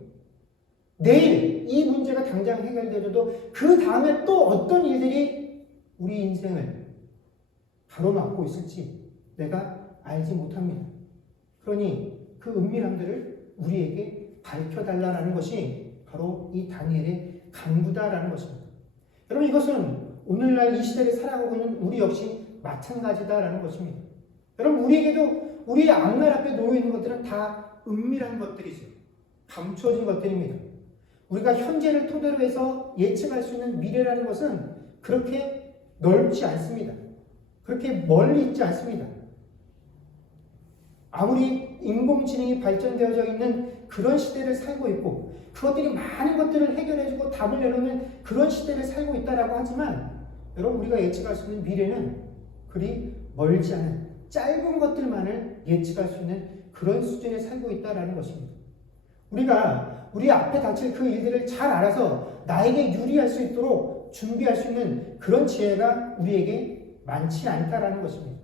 내일 이 문제가 당장 해결되어도 그 다음에 또 어떤 일들이 우리 인생을 가로막고 있을지 내가 알지 못합니다. 그러니 그 은밀함들을 우리에게 밝혀달라는 것이 바로 이 다니엘의 간구다라는 것입니다. 여러분, 이것은 오늘날 이 시대를 살아가고 있는 우리 역시 마찬가지다라는 것입니다. 여러분, 우리에게도 우리의 앞날 앞에 놓여있는 것들은 다 은밀한 것들이죠. 감춰진 것들입니다. 우리가 현재를 토대로 해서 예측할 수 있는 미래라는 것은 그렇게 넓지 않습니다. 그렇게 멀리 있지 않습니다. 아무리 인공지능이 발전되어져 있는 그런 시대를 살고 있고 그것들이 많은 것들을 해결해주고 답을 내놓는 그런 시대를 살고 있다라고 하지만 여러분, 우리가 예측할 수 있는 미래는 그리 멀지 않은 짧은 것들만을 예측할 수 있는 그런 수준에 살고 있다라는 것입니다. 우리가 우리 앞에 닥칠 그 일들을 잘 알아서 나에게 유리할 수 있도록 준비할 수 있는 그런 지혜가 우리에게 많지 않다라는 것입니다.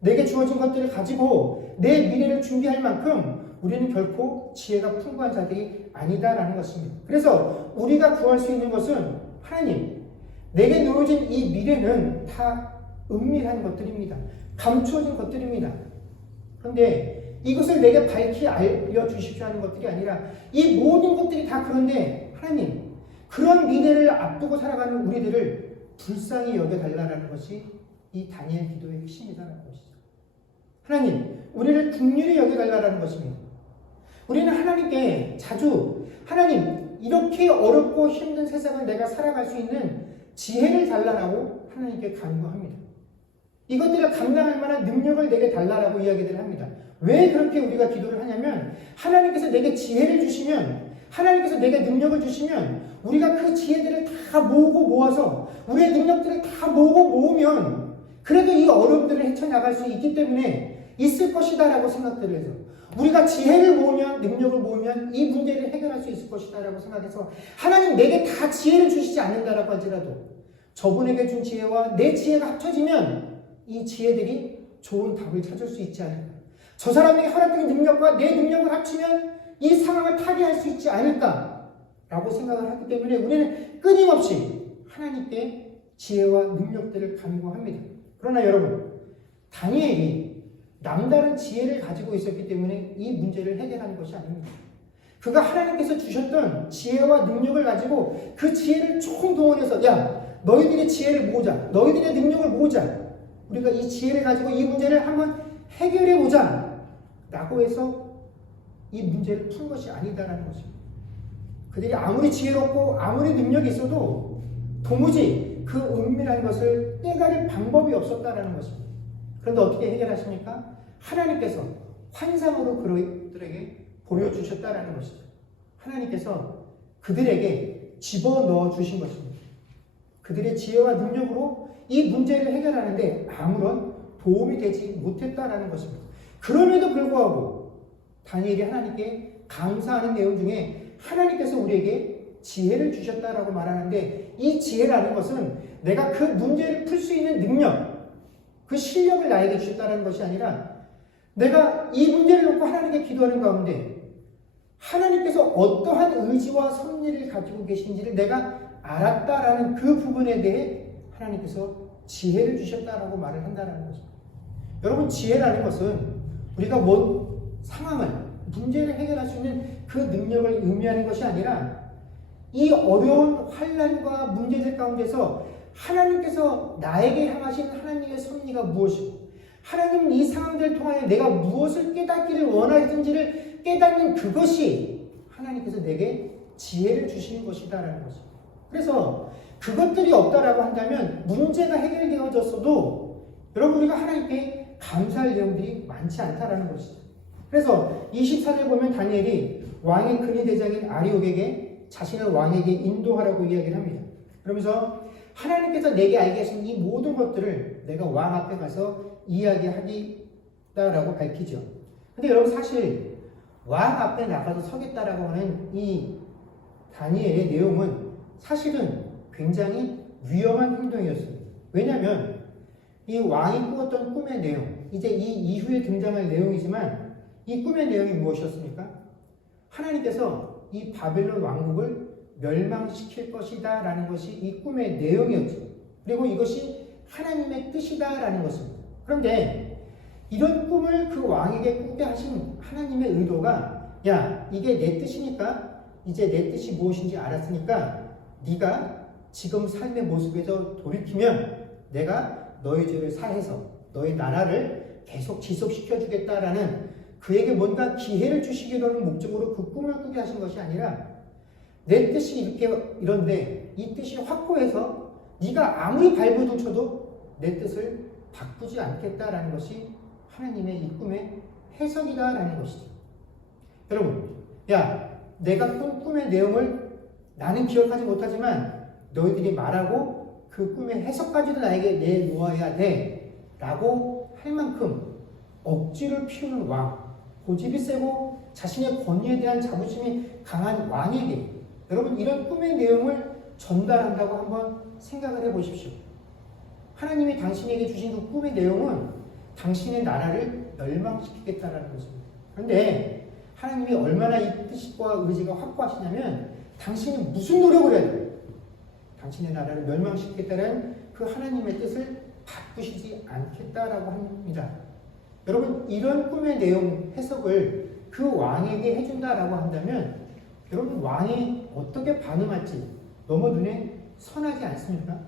내게 주어진 것들을 가지고 내 미래를 준비할 만큼 우리는 결코 지혜가 풍부한 자들이 아니다라는 것입니다. 그래서 우리가 구할 수 있는 것은 하나님, 내게 놓여진 이 미래는 다 은밀한 것들입니다. 감추어진 것들입니다. 그런데 이것을 내게 밝히 알려주십시오 하는 것들이 아니라 이 모든 것들이 다 그런데 하나님, 그런 미래를 앞두고 살아가는 우리들을 불쌍히 여겨달라는 것이 이 다니엘 기도의 핵심이다라는 것이죠. 하나님, 우리를 긍휼히 여겨달라는 것입니다. 우리는 하나님께 자주 하나님, 이렇게 어렵고 힘든 세상을 내가 살아갈 수 있는 지혜를 달라라고 하나님께 간구합니다. 이것들을 감당할 만한 능력을 내게 달라라고 이야기를 합니다. 왜 그렇게 우리가 기도를 하냐면 하나님께서 내게 지혜를 주시면, 하나님께서 내게 능력을 주시면 우리가 그 지혜들을 다 모으고 모아서 우리의 능력들을 다 모으고 모으면 그래도 이 어려움들을 헤쳐나갈 수 있기 때문에 있을 것이다 라고 생각들을 해서 우리가 지혜를 모으면, 능력을 모으면 이 문제를 해결할 수 있을 것이다 라고 생각해서 하나님 내게 다 지혜를 주시지 않는다라고 할지라도 저분에게 준 지혜와 내 지혜가 합쳐지면 이 지혜들이 좋은 답을 찾을 수 있지 않을까. 저 사람에게 허락된 능력과 내 능력을 합치면 이 상황을 타개할 수 있지 않을까라고 생각을 하기 때문에 우리는 끊임없이 하나님께 지혜와 능력들을 간구합니다. 그러나 여러분, 다니엘이 남다른 지혜를 가지고 있었기 때문에 이 문제를 해결하는 것이 아닙니다. 그가 하나님께서 주셨던 지혜와 능력을 가지고 그 지혜를 총동원해서 너희들의 지혜를 모으자. 너희들의 능력을 모으자. 우리가 이 지혜를 가지고 이 문제를 한번 해결해 보자. 라고 해서 이 문제를 푼 것이 아니다라는 것입니다. 그들이 아무리 지혜롭고 아무리 능력이 있어도 도무지 그 은밀한 것을 떼가릴 방법이 없었다라는 것입니다. 그런데 어떻게 해결하십니까? 하나님께서 환상으로 그들에게 보여주셨다라는 것이죠. 하나님께서 그들에게 집어넣어 주신 것입니다. 그들의 지혜와 능력으로 이 문제를 해결하는데 아무런 도움이 되지 못했다라는 것입니다. 그럼에도 불구하고 다니엘이 하나님께 감사하는 내용 중에 하나님께서 우리에게 지혜를 주셨다라고 말하는데 이 지혜라는 것은 내가 그 문제를 풀 수 있는 능력, 그 실력을 나에게 주셨다는 것이 아니라 내가 이 문제를 놓고 하나님께 기도하는 가운데 하나님께서 어떠한 의지와 섭리를 가지고 계신지를 내가 알았다라는 그 부분에 대해 하나님께서 지혜를 주셨다라고 말을 한다는 것입니다. 여러분, 지혜라는 것은 우리가 뭔 상황을, 문제를 해결할 수 있는 그 능력을 의미하는 것이 아니라 이 어려운 환난과 문제들 가운데서 하나님께서 나에게 향하신 하나님의 섭리가 무엇이고 하나님은 이 상황들을 통하여 내가 무엇을 깨닫기를 원하든지를 깨닫는 그것이 하나님께서 내게 지혜를 주시는 것이다라는 것입니다. 그래서 그것들이 없다라고 한다면 문제가 해결되어졌어도 여러분 우리가 하나님께 감사할 내용들이 많지 않다라는 것이죠. 그래서 24절에 보면 다니엘이 왕의 근위대장인 아리옥에게 자신을 왕에게 인도하라고 이야기를 합니다. 그러면서 하나님께서 내게 알게 하신 이 모든 것들을 내가 왕 앞에 가서 이야기하겠다라고 밝히죠. 근데 여러분 사실 왕 앞에 나가서 서겠다라고 하는 이 다니엘의 내용은 사실은 굉장히 위험한 행동이었습니다. 왜냐하면 이 왕이 꾸었던 꿈의 내용, 이제 이 이후에 등장할 내용이지만 이 꿈의 내용이 무엇이었습니까? 하나님께서 이 바벨론 왕국을 멸망시킬 것이다 라는 것이 이 꿈의 내용이었죠. 그리고 이것이 하나님의 뜻이다 라는 것입니다. 그런데 이런 꿈을 그 왕에게 꾸게 하신 하나님의 의도가 이게 내 뜻이니까 이제 내 뜻이 무엇인지 알았으니까 네가 지금 삶의 모습에서 돌이키면 내가 너희 죄를 사해서 너희 나라를 계속 지속시켜 주겠다라는 그에게 뭔가 기회를 주시기로는 목적으로 그 꿈을 꾸게 하신 것이 아니라 내 뜻이 이런데 이 뜻이 확고해서 네가 아무리 발버둥 쳐도 내 뜻을 바꾸지 않겠다라는 것이 하나님의 이 꿈의 해석이다라는 것이죠. 여러분, 내가 꾼 꿈의 내용을 나는 기억하지 못하지만 너희들이 말하고 그 꿈의 해석까지도 나에게 내놓아야 돼 라고 할 만큼 억지를 피우는 왕, 고집이 세고 자신의 권위에 대한 자부심이 강한 왕에게 여러분 이런 꿈의 내용을 전달한다고 한번 생각을 해보십시오. 하나님이 당신에게 주신 그 꿈의 내용은 당신의 나라를 멸망시키겠다라는 것입니다. 그런데 하나님이 얼마나 이 뜻과 의지가 확고하시냐면 당신이 무슨 노력을 해도 당신의 나라를 멸망시키겠다는 그 하나님의 뜻을 바꾸시지 않겠다라고 합니다. 여러분 이런 꿈의 내용 해석을 그 왕에게 해준다라고 한다면 여러분 왕이 어떻게 반응할지 너무 눈에 선하지 않습니까?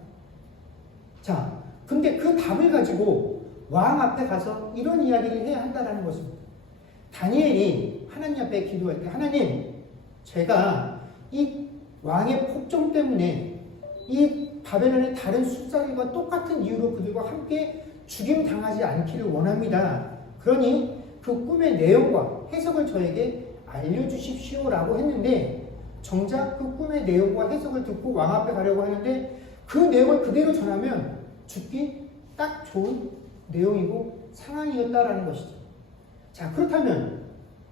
자, 근데 그 답을 가지고 왕 앞에 가서 이런 이야기를 해야 한다는 것입니다. 다니엘이 하나님 앞에 기도할 때 하나님, 제가 이 왕의 폭정 때문에 이 바벨론의 다른 술사들과 똑같은 이유로 그들과 함께 죽임당하지 않기를 원합니다. 그러니 그 꿈의 내용과 해석을 저에게 알려주십시오라고 했는데 정작 그 꿈의 내용과 해석을 듣고 왕 앞에 가려고 하는데 그 내용을 그대로 전하면 죽기 딱 좋은 내용이고 상황이었다라는 것이죠. 자, 그렇다면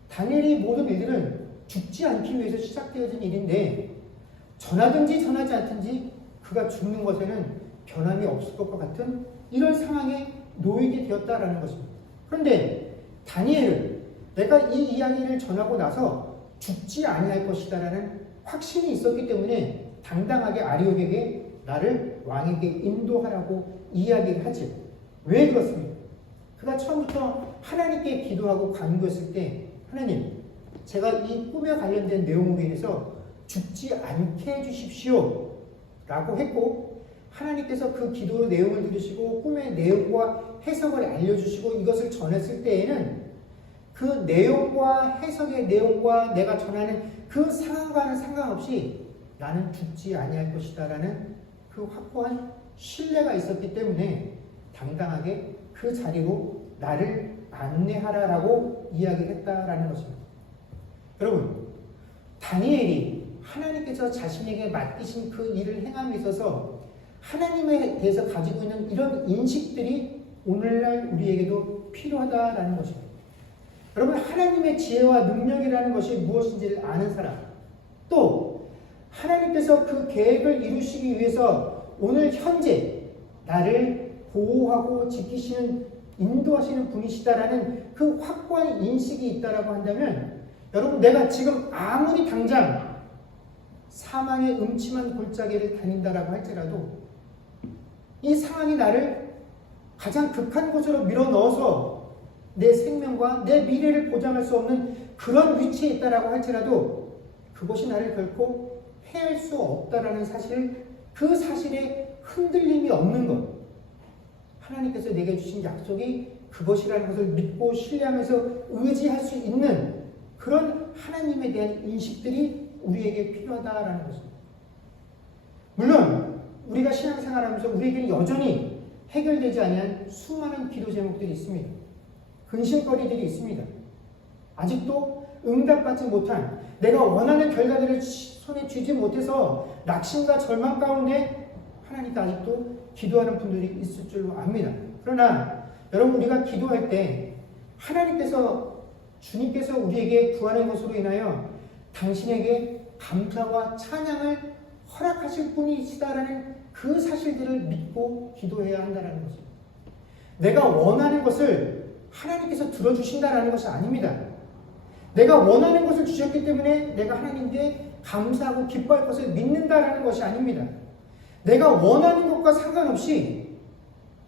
다니엘이 모든 일들은 죽지 않기 위해서 시작되어진 일인데 전하든지 전하지 않든지 그가 죽는 것에는 변함이 없을 것과 같은 이런 상황에 놓이게 되었다라는 것입니다. 그런데 다니엘은 내가 이 이야기를 전하고 나서 죽지 아니할 것이다라는 확신이 있었기 때문에 당당하게 아리옥에게 나를 왕에게 인도하라고 이야기를 하지. 왜 그렇습니까? 그가 처음부터 하나님께 기도하고 간구했을 때 하나님, 제가 이 꿈에 관련된 내용으로 인해서 죽지 않게 해주십시오 라고 했고 하나님께서 그 기도의 내용을 들으시고 꿈의 내용과 해석을 알려주시고 이것을 전했을 때에는 그 내용과 해석의 내용과 내가 전하는 그 상황과는 상관없이 나는 죽지 아니할 것이다 라는 그 확고한 신뢰가 있었기 때문에 당당하게 그 자리로 나를 안내하라라고 이야기했다라는 것입니다. 여러분, 다니엘이 하나님께서 자신에게 맡기신 그 일을 행함에 있어서 하나님에 대해서 가지고 있는 이런 인식들이 오늘날 우리에게도 필요하다라는 것입니다. 여러분, 하나님의 지혜와 능력이라는 것이 무엇인지를 아는 사람, 또 하나님께서 그 계획을 이루시기 위해서 오늘 현재 나를 보호하고 지키시는 인도하시는 분이시다라는 그 확고한 인식이 있다라고 한다면 여러분, 내가 지금 아무리 당장 사망의 음침한 골짜기를 다닌다라고 할지라도 이 상황이 나를 가장 극한 곳으로 밀어넣어서 내 생명과 내 미래를 보장할 수 없는 그런 위치에 있다라고 할지라도 그것이 나를 결코 해할 수 없다라는 사실, 그 사실에 흔들림이 없는 것, 하나님께서 내게 주신 약속이 그것이라는 것을 믿고 신뢰하면서 의지할 수 있는 그런 하나님에 대한 인식들이 우리에게 필요하다라는 것입니다. 물론 우리가 신앙생활하면서 우리에게는 여전히 해결되지 아니한 수많은 기도 제목들이 있습니다. 근심거리들이 있습니다. 아직도 응답받지 못한, 내가 원하는 결과들을 손에 쥐지 못해서 낙심과 절망 가운데 하나님께 아직도 기도하는 분들이 있을 줄로 압니다. 그러나 여러분, 우리가 기도할 때 하나님께서, 주님께서 우리에게 구하는 것으로 인하여 당신에게 감사와 찬양을 허락하실 분이시다라는 그 사실들을 믿고 기도해야 한다는 것입니다. 내가 원하는 것을 하나님께서 들어주신다라는 것이 아닙니다. 내가 원하는 것을 주셨기 때문에 내가 하나님께 감사하고 기뻐할 것을 믿는다라는 것이 아닙니다. 내가 원하는 것과 상관없이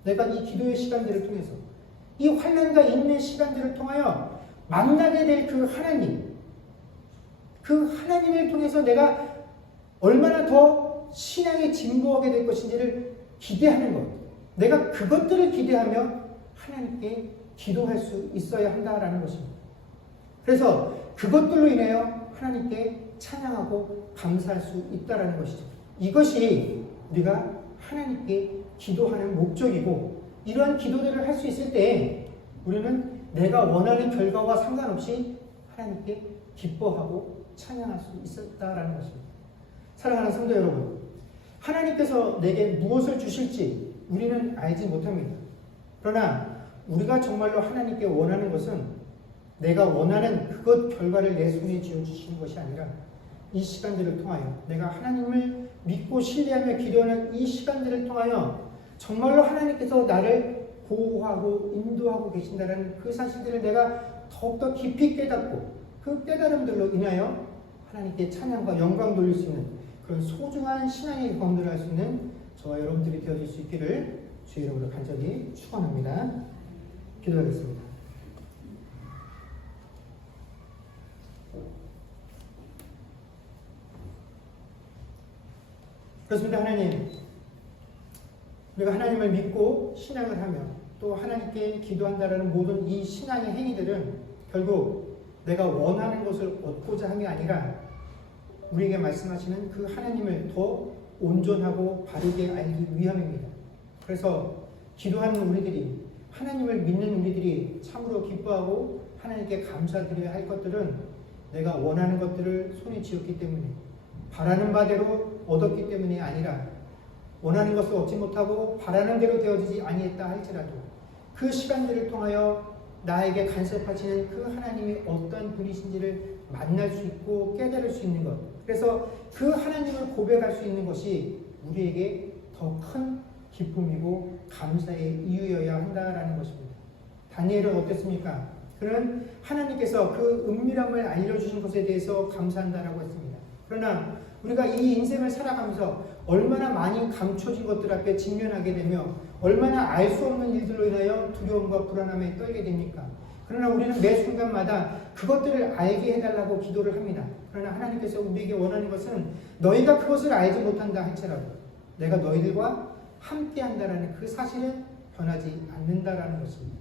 내가 이 기도의 시간들을 통해서, 이 환난과 인내의 시간들을 통하여 만나게 될 그 하나님, 그 하나님을 통해서 내가 얼마나 더 신앙에 진보하게 될 것인지를 기대하는 것, 내가 그것들을 기대하며 하나님께 기도할 수 있어야 한다라는 것입니다. 그래서 그것들로 인하여 하나님께 찬양하고 감사할 수 있다라는 것이죠. 이것이 우리가 하나님께 기도하는 목적이고, 이러한 기도들을 할 수 있을 때 우리는 내가 원하는 결과와 상관없이 하나님께 기뻐하고 찬양할 수 있었다라는 것입니다. 사랑하는 성도 여러분, 하나님께서 내게 무엇을 주실지 우리는 알지 못합니다. 그러나 우리가 정말로 하나님께 원하는 것은 내가 원하는 그것 결과를 내 손에 쥐어주시는 것이 아니라 이 시간들을 통하여 내가 하나님을 믿고 신뢰하며 기도하는 이 시간들을 통하여 정말로 하나님께서 나를 보호하고 인도하고 계신다는 그 사실들을 내가 더욱더 깊이 깨닫고 그 깨달음들로 인하여 하나님께 찬양과 영광 돌릴 수 있는 그런 소중한 신앙의 경험들을 할 수 있는 저와 여러분들이 되어질 수 있기를 주의 이름으로 간절히 축원합니다. 기도하겠습니다. 그렇습니다. 하나님, 우리가 하나님을 믿고 신앙을 하며 또 하나님께 기도한다라는 모든 이 신앙의 행위들은 결국 내가 원하는 것을 얻고자 함이 아니라 우리에게 말씀하시는 그 하나님을 더 온전하고 바르게 알기 위함입니다. 그래서 기도하는 우리들이, 하나님을 믿는 우리들이 참으로 기뻐하고 하나님께 감사드려야 할 것들은 내가 원하는 것들을 손에 쥐었기 때문에, 바라는 바대로 얻었기 때문이 아니라 원하는 것을 얻지 못하고 바라는 대로 되어지지 아니했다 할지라도 그 시간들을 통하여 나에게 간섭하시는 그 하나님이 어떤 분이신지를 만날 수 있고 깨달을 수 있는 것. 그래서 그 하나님을 고백할 수 있는 것이 우리에게 더 큰 기쁨이고 감사의 이유여야 한다라는 것입니다. 다니엘은 어땠습니까? 그는 하나님께서 그 은밀함을 알려주신 것에 대해서 감사한다라고 했습니다. 그러나 우리가 이 인생을 살아가면서 얼마나 많이 감춰진 것들 앞에 직면하게 되며 얼마나 알 수 없는 일들로 인하여 두려움과 불안함에 떨게 됩니까? 그러나 우리는 매 순간마다 그것들을 알게 해달라고 기도를 합니다. 그러나 하나님께서 우리에게 원하는 것은 너희가 그것을 알지 못한다 할지라도 내가 너희들과 함께 한다라는 그 사실은 변하지 않는다라는 것입니다.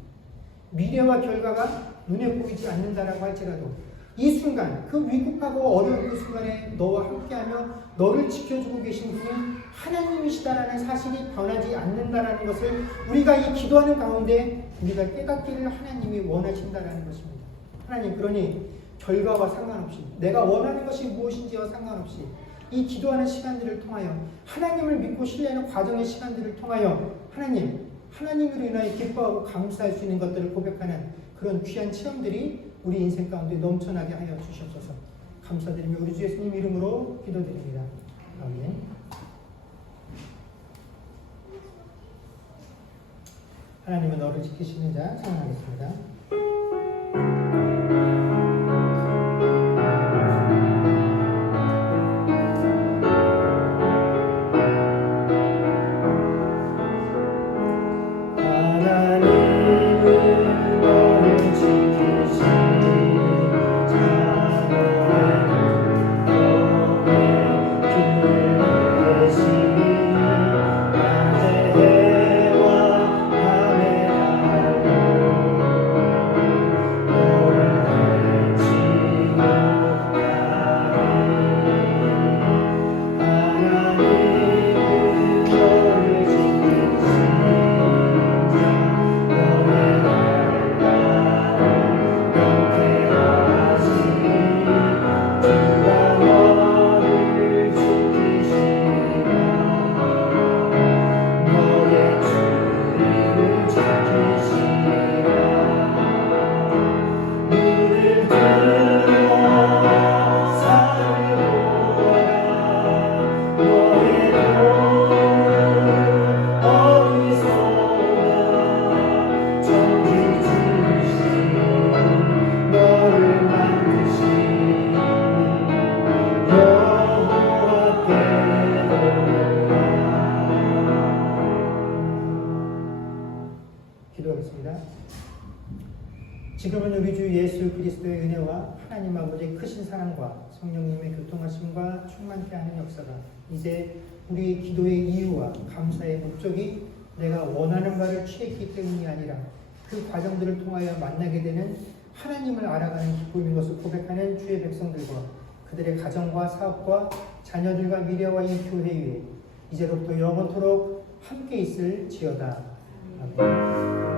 미래와 결과가 눈에 보이지 않는다라고 할지라도 이 순간, 그 위급하고 어려운 그 순간에 너와 함께하며 너를 지켜주고 계신 분이 하나님이시다라는 사실이 변하지 않는다라는 것을 우리가 이 기도하는 가운데 우리가 깨닫기를 하나님이 원하신다라는 것입니다. 하나님, 그러니 결과와 상관없이 내가 원하는 것이 무엇인지와 상관없이 이 기도하는 시간들을 통하여 하나님을 믿고 신뢰하는 과정의 시간들을 통하여 하나님으로 인하여 기뻐하고 감사할 수 있는 것들을 고백하는 그런 귀한 체험들이 우리 인생 가운데 넘쳐나게 하여 주시옵소서. 감사드리며 우리 주 예수님 이름으로 기도드립니다. 아멘. 하나님은 너를 지키시는 자 찬양하겠습니다. 기도하겠습니다. 지금은 우리 주 예수 그리스도의 은혜와 하나님 아버지의 크신 사랑과 성령님의 교통하심과 충만케 하는 역사가 이제 우리 기도의 이유와 감사의 목적이 내가 원하는 바를 취했기 때문이 아니라 그 과정들을 통하여 만나게 되는 하나님을 알아가는 기쁨인 것을 고백하는 주의 백성들과 그들의 가정과 사업과 자녀들과 미래와 이 교회 위에 이제로부터 영원토록 함께 있을지어다. 아멘.